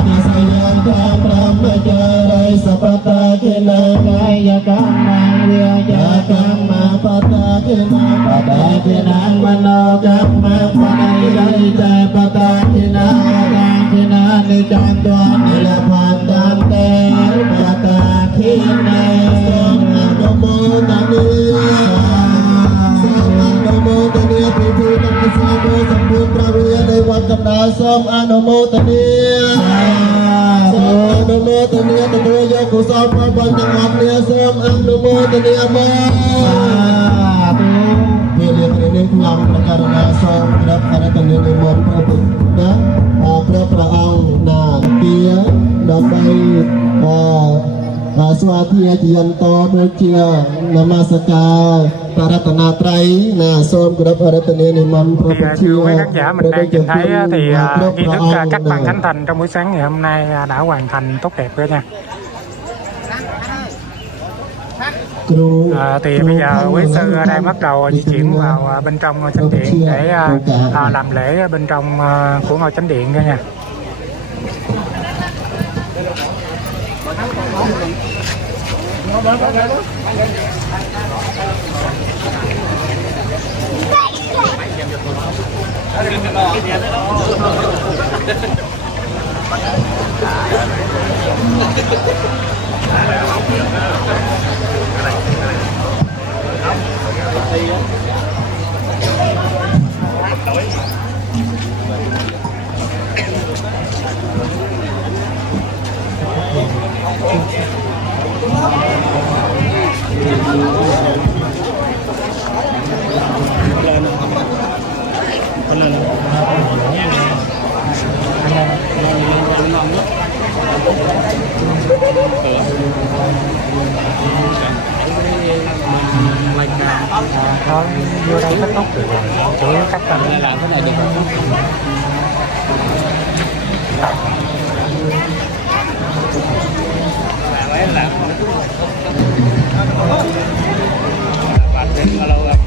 តិសយយតាប្រមចរិសបតាគិនាកាយកម្មវិយកម្មបតាគិនាបតាគិនាមនោកម្មបដិយិចេបតាគិនាបតាគិនានិចន្តោនិលភន្តន្តេបតាគិនាសូមអនុមោទនាពិធីនឹងពិធីមួយសម្ពុទ្ធព្រះវិហារនៃវត្តកណ្ដាលសូមអនុមោទនាទទួលយកកុសលផលបុណ្យទាំងអស់គ្នាសូមអនុមោទនាមកពេលនេះខ្ញុំករុណាសូមรับអរតនានិមន្តព្រះពុទ្ធព្រះអង្គណាទាដើម្បីស្វាធ្យាជាយន្តដូចជានមស្ការបរតនាត្រ័យសូមគោរពអរតនានិមន្តព្រះពុទ្ធជា quý khán giả mình đang nhìn thấy thì nghi thức cắt băng khánh thành trong buổi sáng ngày hôm nay đã hoàn thành tốt đẹp rồi nha. Thì bây giờ quý sư đang bắt đầu di chuyển vào bên trong ngôi chánh điện để làm lễ bên trong của ngôi chánh điện thôi nha. Thôi vô đây cắt tóc được rồi, chủ yếu cắt tầm làm cái này được rồi.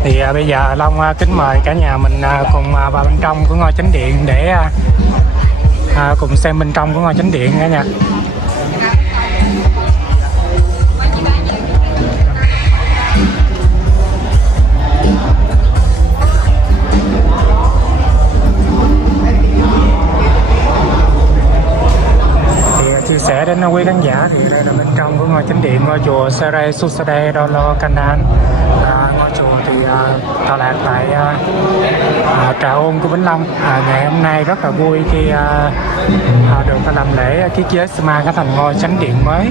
Thì bây giờ Long kính mời cả nhà mình cùng vào bên trong của ngôi chánh điện để cùng xem bên trong của ngôi chánh điện cả nhà. đến quý khán giả thì đây là bên trong của ngôi chính điện ngôi chùa Sere Susade Dolo Kandan. Ngôi chùa thì tọa lạc tại Trà Ôn của Vĩnh Long. Ngày hôm nay rất là vui khi được làm lễ ký chế Sma khánh thành ngôi chánh điện mới.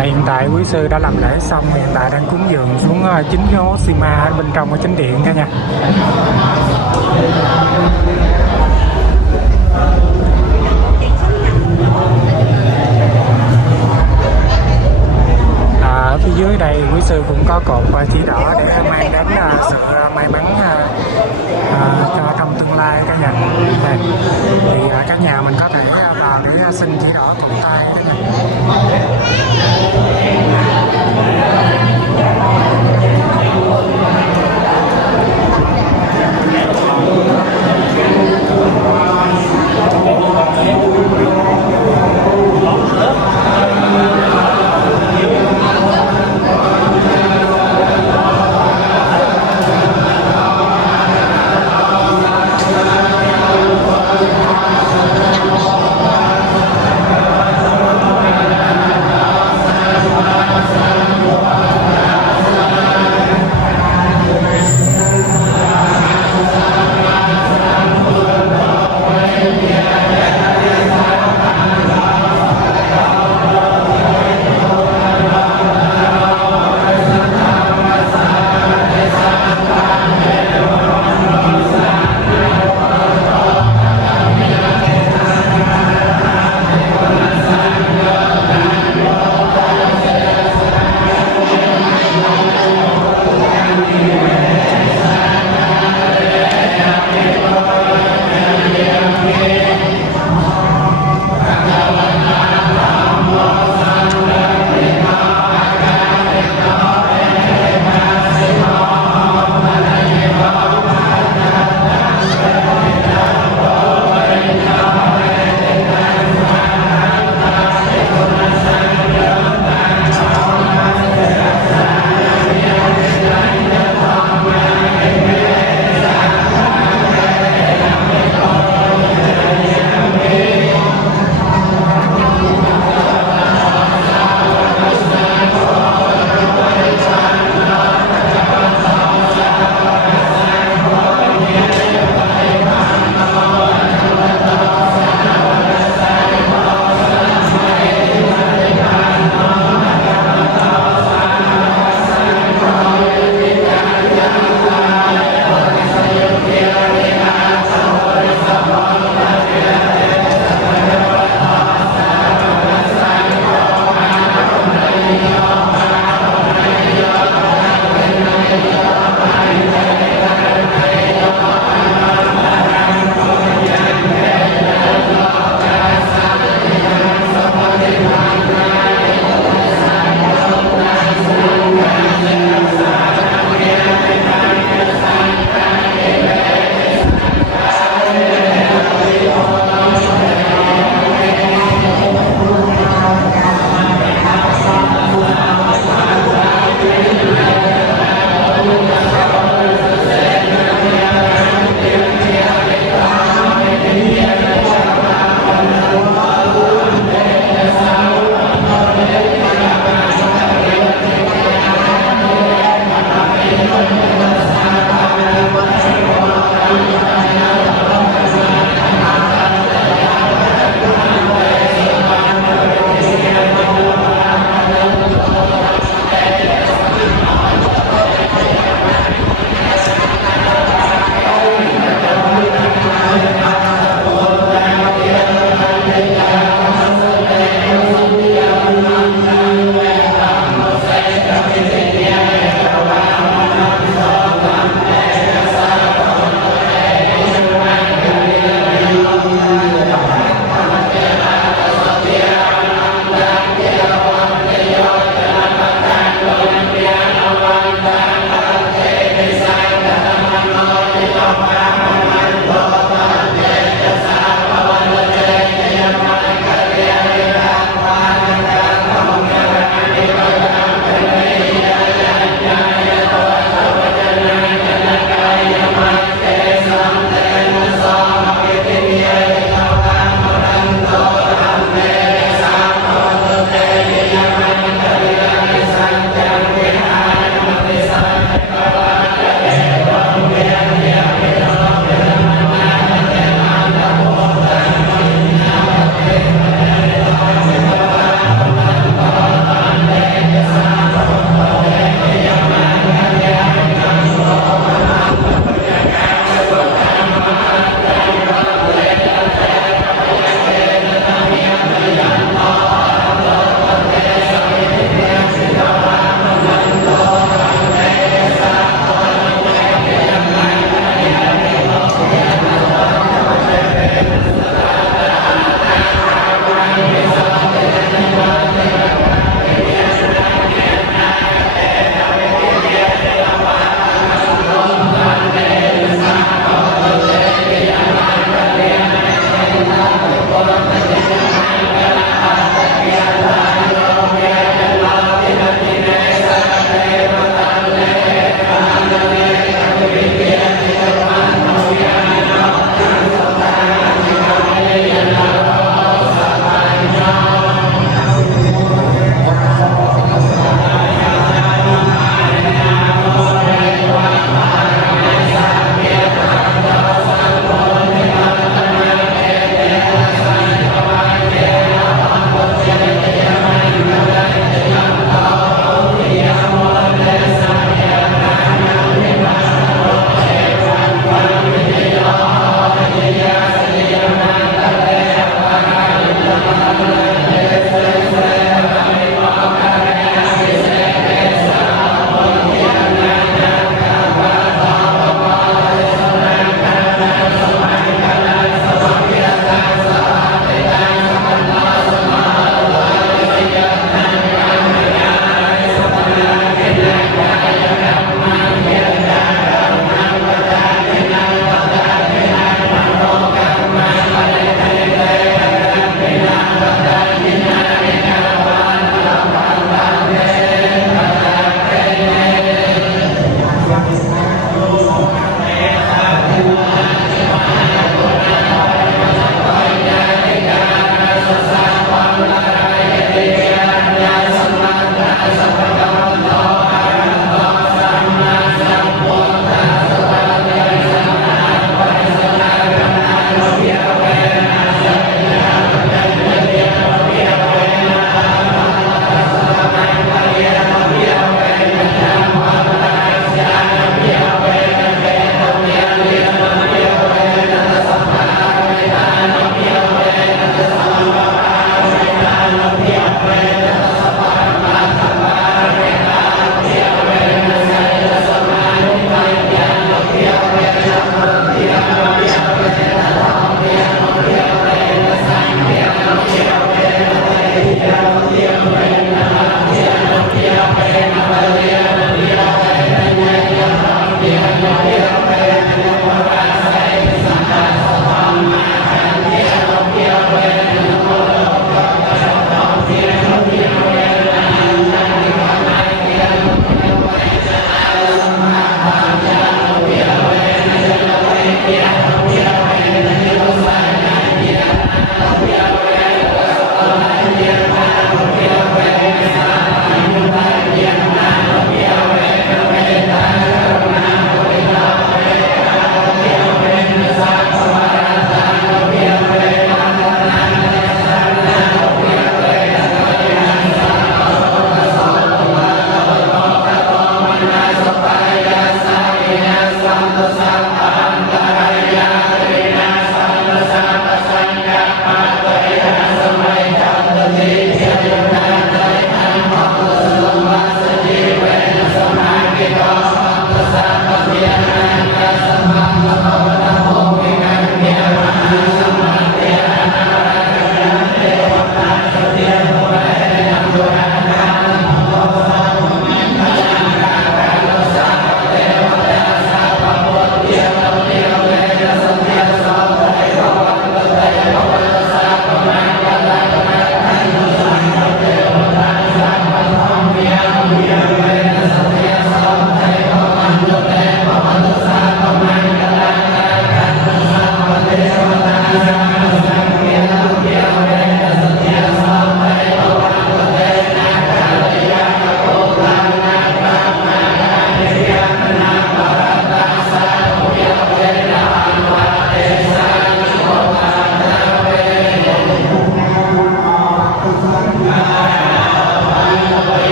Hiện tại quý sư đã làm lễ xong, hiện tại đang cúng dường xuống chính hố Sma ở bên trong của chánh điện cả nhà. Ở phía dưới đây quý sư cũng có cột chỉ đỏ để mang đến sự may mắn cho trong tương lai cả nhà. Đây, thì cả nhà mình có thể vào để xin chỉ đỏ thuận tay cả nhà.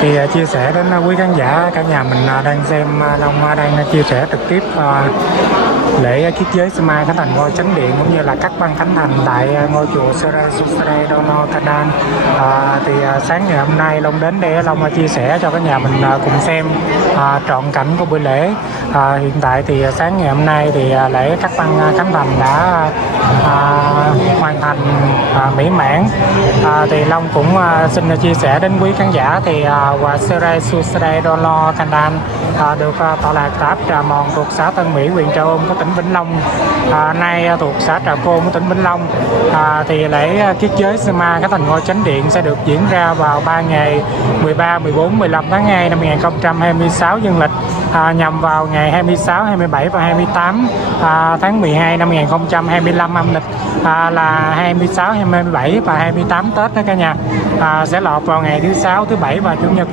Thì chia sẻ đến quý khán giả cả nhà mình đang xem, Long đang chia sẻ trực tiếp lễ kiết giới Sema khánh thành ngôi chánh điện cũng như là các ban khánh thành tại ngôi chùa Serai Susere Dono Kandan. Thì sáng ngày hôm nay Long đến để Long chia sẻ cho cả nhà mình cùng xem trọn cảnh của buổi lễ. Hiện tại thì sáng ngày hôm nay thì lễ các ban khánh thành đã hoàn thành mỹ mãn. Thì Long cũng xin chia sẻ đến quý khán giả thì và Serai Susere Dono Kandan được tọa lạc tại ấp Trà Mòn thuộc xã Tân Mỹ, huyện Trà Ôn của tỉnh Vĩnh Long, nay thuộc xã Trà Côn của tỉnh Vĩnh Long. Thì lễ kiết giới Sema khánh thành ngôi chánh điện sẽ được diễn ra vào 3 ngày 13, 14, 15 tháng 2 năm 2026 dương lịch, nhằm vào ngày 26, 27 và 28 tháng 12 năm 2025 âm lịch, là 26, 27 và 28 Tết đó cả nhà. Sẽ lọt vào ngày thứ Sáu, thứ Bảy và Chủ nhật.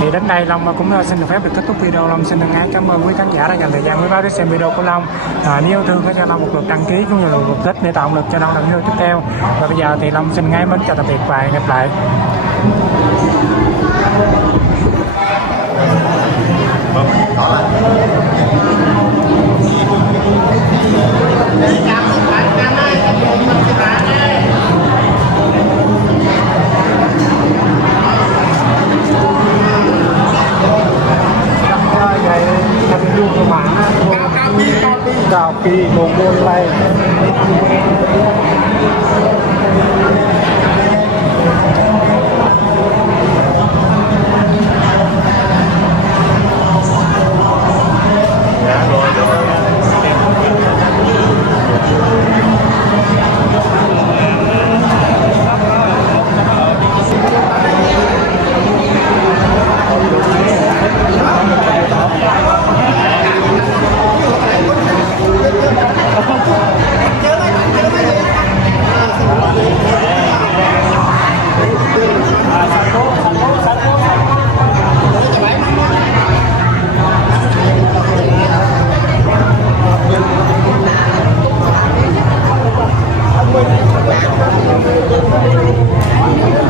Thì đến đây Long cũng xin được phép được kết thúc video. Long xin thân ái cảm ơn quý khán giả đã dành thời gian với báo để xem video của Long. Nếu yêu thương có cho Long một lượt đăng ký cũng như là một lượt thích để tạo động lực cho Long làm video tiếp theo. Và bây giờ thì Long xin ngái mến chào tạm biệt và hẹn gặp lại. Cao kỳ một môn tay Hãy subscribe cho kênh Ghiền Mì Gõ để không bỏ lỡ những video hấp dẫn.